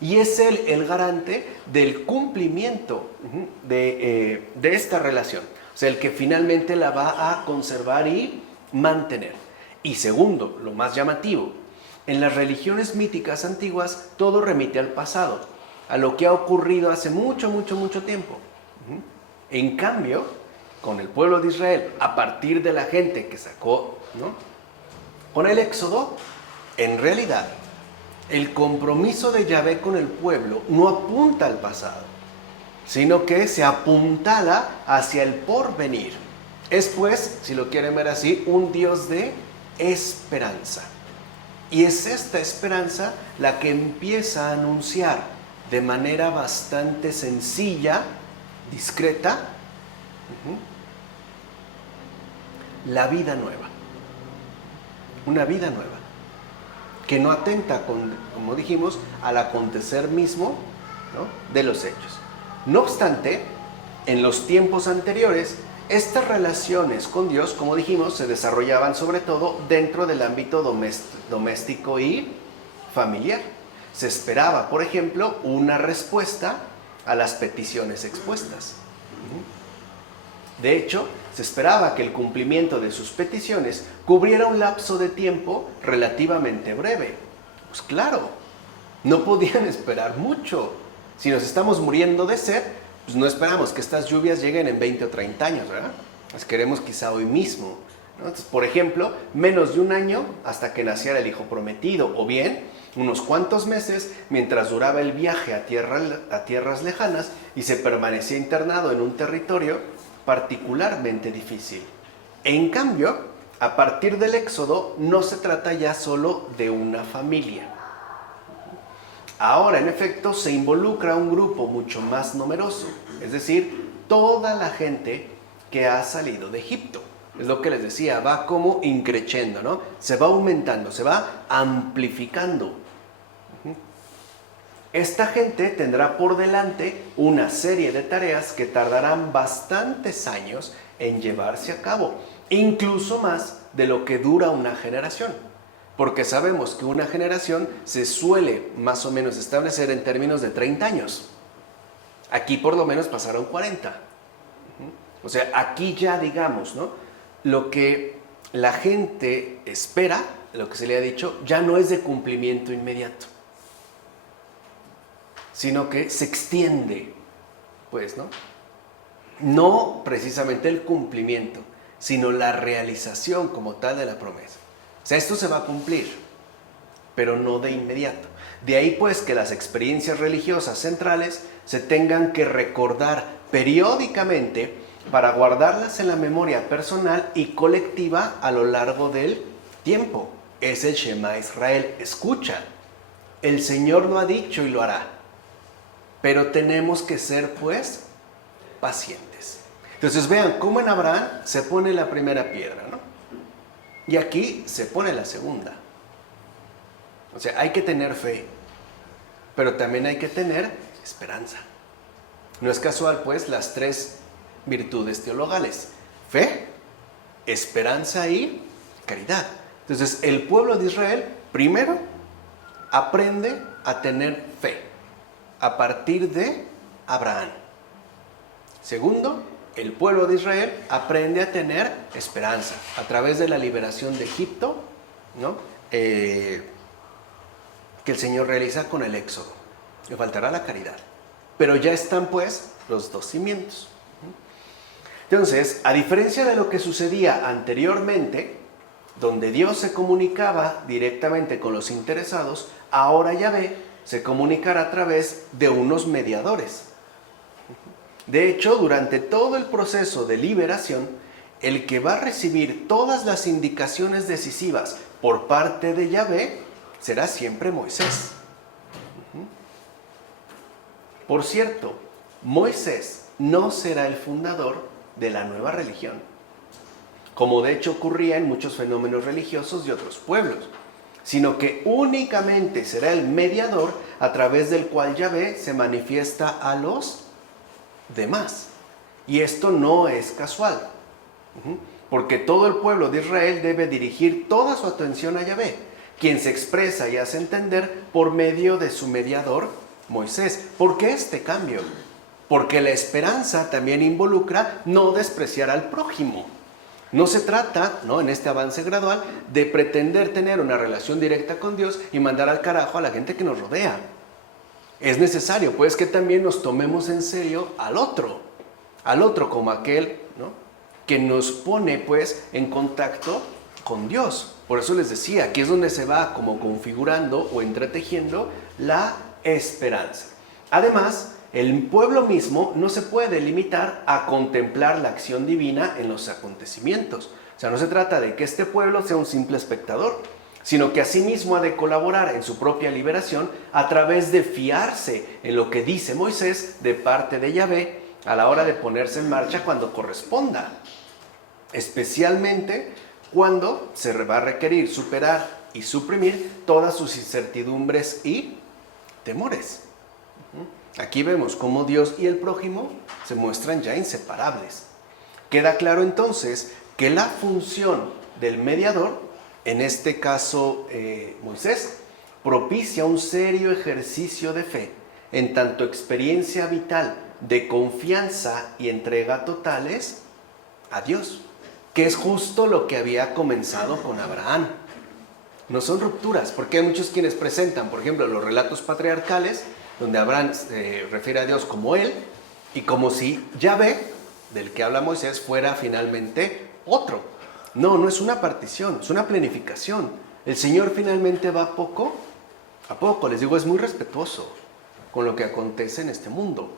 Y es Él el garante del cumplimiento de esta relación, o sea, el que finalmente la va a conservar y mantener. Y segundo, lo más llamativo, en las religiones míticas antiguas todo remite al pasado, a lo que ha ocurrido hace mucho tiempo. En cambio, con el pueblo de Israel, a partir de la gente que sacó, ¿no?, con el Éxodo, en realidad, el compromiso de Yahvé con el pueblo no apunta al pasado, sino que se apuntala hacia el porvenir. Es, pues, si lo quieren ver así, un Dios de esperanza. Y es esta esperanza la que empieza a anunciar de manera bastante sencilla, discreta, la vida nueva. Una vida nueva, que no atenta, como dijimos, al acontecer mismo, ¿no?, de los hechos. No obstante, en los tiempos anteriores, estas relaciones con Dios, como dijimos, se desarrollaban sobre todo dentro del ámbito doméstico y familiar. Se esperaba, por ejemplo, una respuesta a las peticiones expuestas. De hecho, se esperaba que el cumplimiento de sus peticiones cubriera un lapso de tiempo relativamente breve. Pues claro, no podían esperar mucho. Si nos estamos muriendo de sed, pues no esperamos que estas lluvias lleguen en 20 o 30 años, ¿verdad? Las queremos quizá hoy mismo, ¿no? Entonces, por ejemplo, menos de un año hasta que naciera el hijo prometido, o bien unos cuantos meses mientras duraba el viaje a tierras lejanas y se permanecía internado en un territorio particularmente difícil. En cambio, a partir del Éxodo no se trata ya solo de una familia. Ahora, en efecto, se involucra un grupo mucho más numeroso, es decir, toda la gente que ha salido de Egipto. Es lo que les decía, va como increciendo, ¿no? Se va aumentando, se va amplificando. Esta gente tendrá por delante una serie de tareas que tardarán bastantes años en llevarse a cabo, incluso más de lo que dura una generación. Porque sabemos que una generación se suele más o menos establecer en términos de 30 años. Aquí por lo menos pasaron 40. O sea, aquí ya digamos, ¿no? Lo que la gente espera, lo que se le ha dicho, ya no es de cumplimiento inmediato, sino que se extiende, pues, ¿no? No precisamente el cumplimiento, sino la realización como tal de la promesa. O sea, esto se va a cumplir, pero no de inmediato. De ahí pues que las experiencias religiosas centrales se tengan que recordar periódicamente para guardarlas en la memoria personal y colectiva a lo largo del tiempo. Es el Shema Israel. Escucha, el Señor lo ha dicho y lo hará, pero tenemos que ser pues pacientes. Entonces vean cómo en Abraham se pone la primera piedra, ¿no? Y aquí se pone la segunda. O sea, hay que tener fe, pero también hay que tener esperanza. No es casual, pues, las tres virtudes teologales: fe, esperanza y caridad. Entonces, el pueblo de Israel, primero, aprende a tener fe a partir de Abraham. Segundo, el pueblo de Israel aprende a tener esperanza a través de la liberación de Egipto, ¿no? Que el Señor realiza con el Éxodo. Le faltará la caridad. Pero ya están pues los dos cimientos. Entonces, a diferencia de lo que sucedía anteriormente, donde Dios se comunicaba directamente con los interesados, ahora Yahvé se comunicará a través de unos mediadores. De hecho, durante todo el proceso de liberación, el que va a recibir todas las indicaciones decisivas por parte de Yahvé será siempre Moisés. Por cierto, Moisés no será el fundador de la nueva religión, como de hecho ocurría en muchos fenómenos religiosos de otros pueblos, sino que únicamente será el mediador a través del cual Yahvé se manifiesta a los demás. Y esto no es casual, porque todo el pueblo de Israel debe dirigir toda su atención a Yahvé, quien se expresa y hace entender por medio de su mediador, Moisés. ¿Por qué este cambio? Porque la esperanza también involucra no despreciar al prójimo. No se trata, ¿no?, en este avance gradual, de pretender tener una relación directa con Dios y mandar al carajo a la gente que nos rodea. Es necesario, pues, que también nos tomemos en serio al otro como aquel, ¿no?, que nos pone, pues, en contacto con Dios. Por eso les decía, aquí es donde se va como configurando o entretejiendo la esperanza. Además, el pueblo mismo no se puede limitar a contemplar la acción divina en los acontecimientos. O sea, no se trata de que este pueblo sea un simple espectador, sino que asimismo ha de colaborar en su propia liberación a través de fiarse en lo que dice Moisés de parte de Yahvé a la hora de ponerse en marcha cuando corresponda, especialmente cuando se va a requerir superar y suprimir todas sus incertidumbres y temores. Aquí vemos cómo Dios y el prójimo se muestran ya inseparables. Queda claro entonces que la función del mediador, en este caso Moisés, propicia un serio ejercicio de fe, en tanto experiencia vital de confianza y entrega totales a Dios, que es justo lo que había comenzado con Abraham. No son rupturas, porque hay muchos quienes presentan, por ejemplo, los relatos patriarcales, donde Abraham se refiere a Dios como él, y como si Yahvé, del que habla Moisés, fuera finalmente otro. No, no es una partición, es una planificación. El Señor finalmente va poco a poco. Les digo, es muy respetuoso con lo que acontece en este mundo.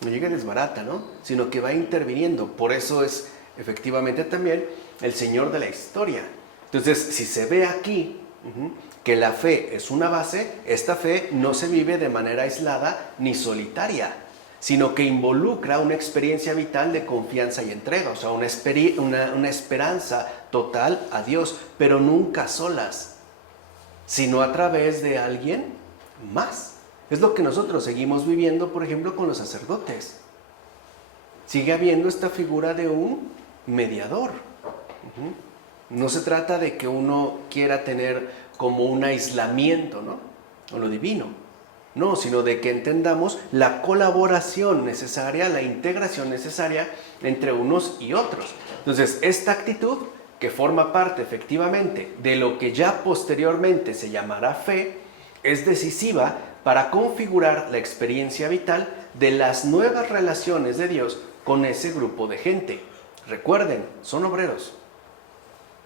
No llega y desbarata, ¿no? Sino que va interviniendo. Por eso es efectivamente también el Señor de la historia. Entonces, si se ve aquí que la fe es una base, esta fe no se vive de manera aislada ni solitaria, sino que involucra una experiencia vital de confianza y entrega, o sea, una esperanza total a Dios, pero nunca solas, sino a través de alguien más. Es lo que nosotros seguimos viviendo, por ejemplo, con los sacerdotes. Sigue habiendo esta figura de un mediador. No se trata de que uno quiera tener como un aislamiento, ¿no? O lo divino. No, sino de que entendamos la colaboración necesaria, la integración necesaria entre unos y otros. Entonces, esta actitud, que forma parte efectivamente de lo que ya posteriormente se llamará fe, es decisiva para configurar la experiencia vital de las nuevas relaciones de Dios con ese grupo de gente. Recuerden, son obreros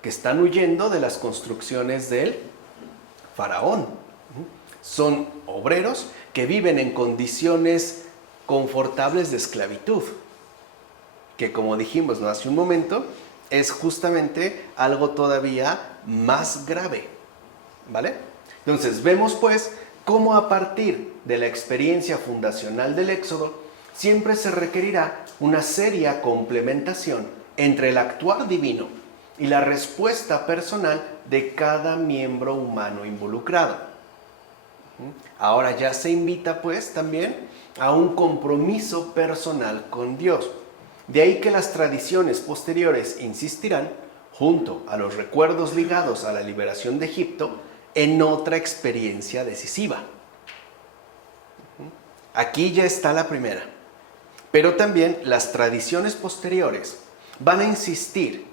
que están huyendo de las construcciones del faraón. Son obreros que viven en condiciones confortables de esclavitud, que como dijimos hace un momento, es justamente algo todavía más grave, ¿vale? Entonces vemos pues cómo a partir de la experiencia fundacional del Éxodo, siempre se requerirá una seria complementación entre el actuar divino y la respuesta personal de cada miembro humano involucrado. Ahora ya se invita pues también a un compromiso personal con Dios. De ahí que las tradiciones posteriores insistirán, junto a los recuerdos ligados a la liberación de Egipto, en otra experiencia decisiva. Aquí ya está la primera. Pero también las tradiciones posteriores van a insistir,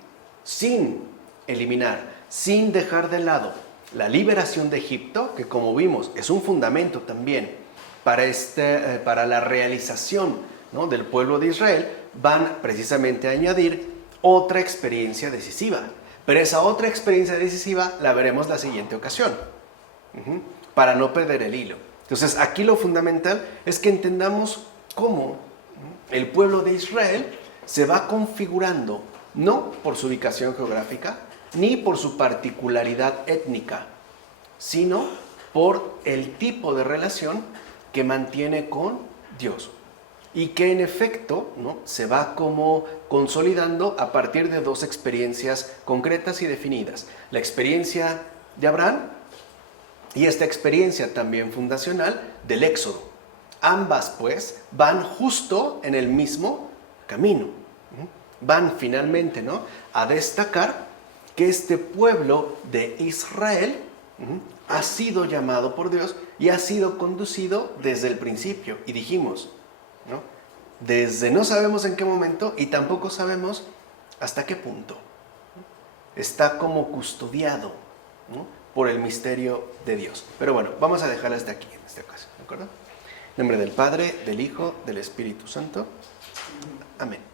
sin eliminar, sin dejar de lado la liberación de Egipto, que como vimos es un fundamento también para la realización, ¿no?, del pueblo de Israel, van precisamente a añadir otra experiencia decisiva. Pero esa otra experiencia decisiva la veremos la siguiente ocasión, para no perder el hilo. Entonces aquí lo fundamental es que entendamos cómo el pueblo de Israel se va configurando, no por su ubicación geográfica, ni por su particularidad étnica, sino por el tipo de relación que mantiene con Dios y que en efecto, ¿no?, se va como consolidando a partir de dos experiencias concretas y definidas: la experiencia de Abraham y esta experiencia también fundacional del Éxodo. Ambas pues van justo en el mismo camino, van finalmente, ¿no?, a destacar que este pueblo de Israel ha sido llamado por Dios y ha sido conducido desde el principio. Y dijimos, ¿no?, desde no sabemos en qué momento y tampoco sabemos hasta qué punto. Está como custodiado, ¿no?, por el misterio de Dios. Pero bueno, vamos a dejarla hasta aquí en este caso, ¿de acuerdo? En nombre del Padre, del Hijo, del Espíritu Santo. Amén.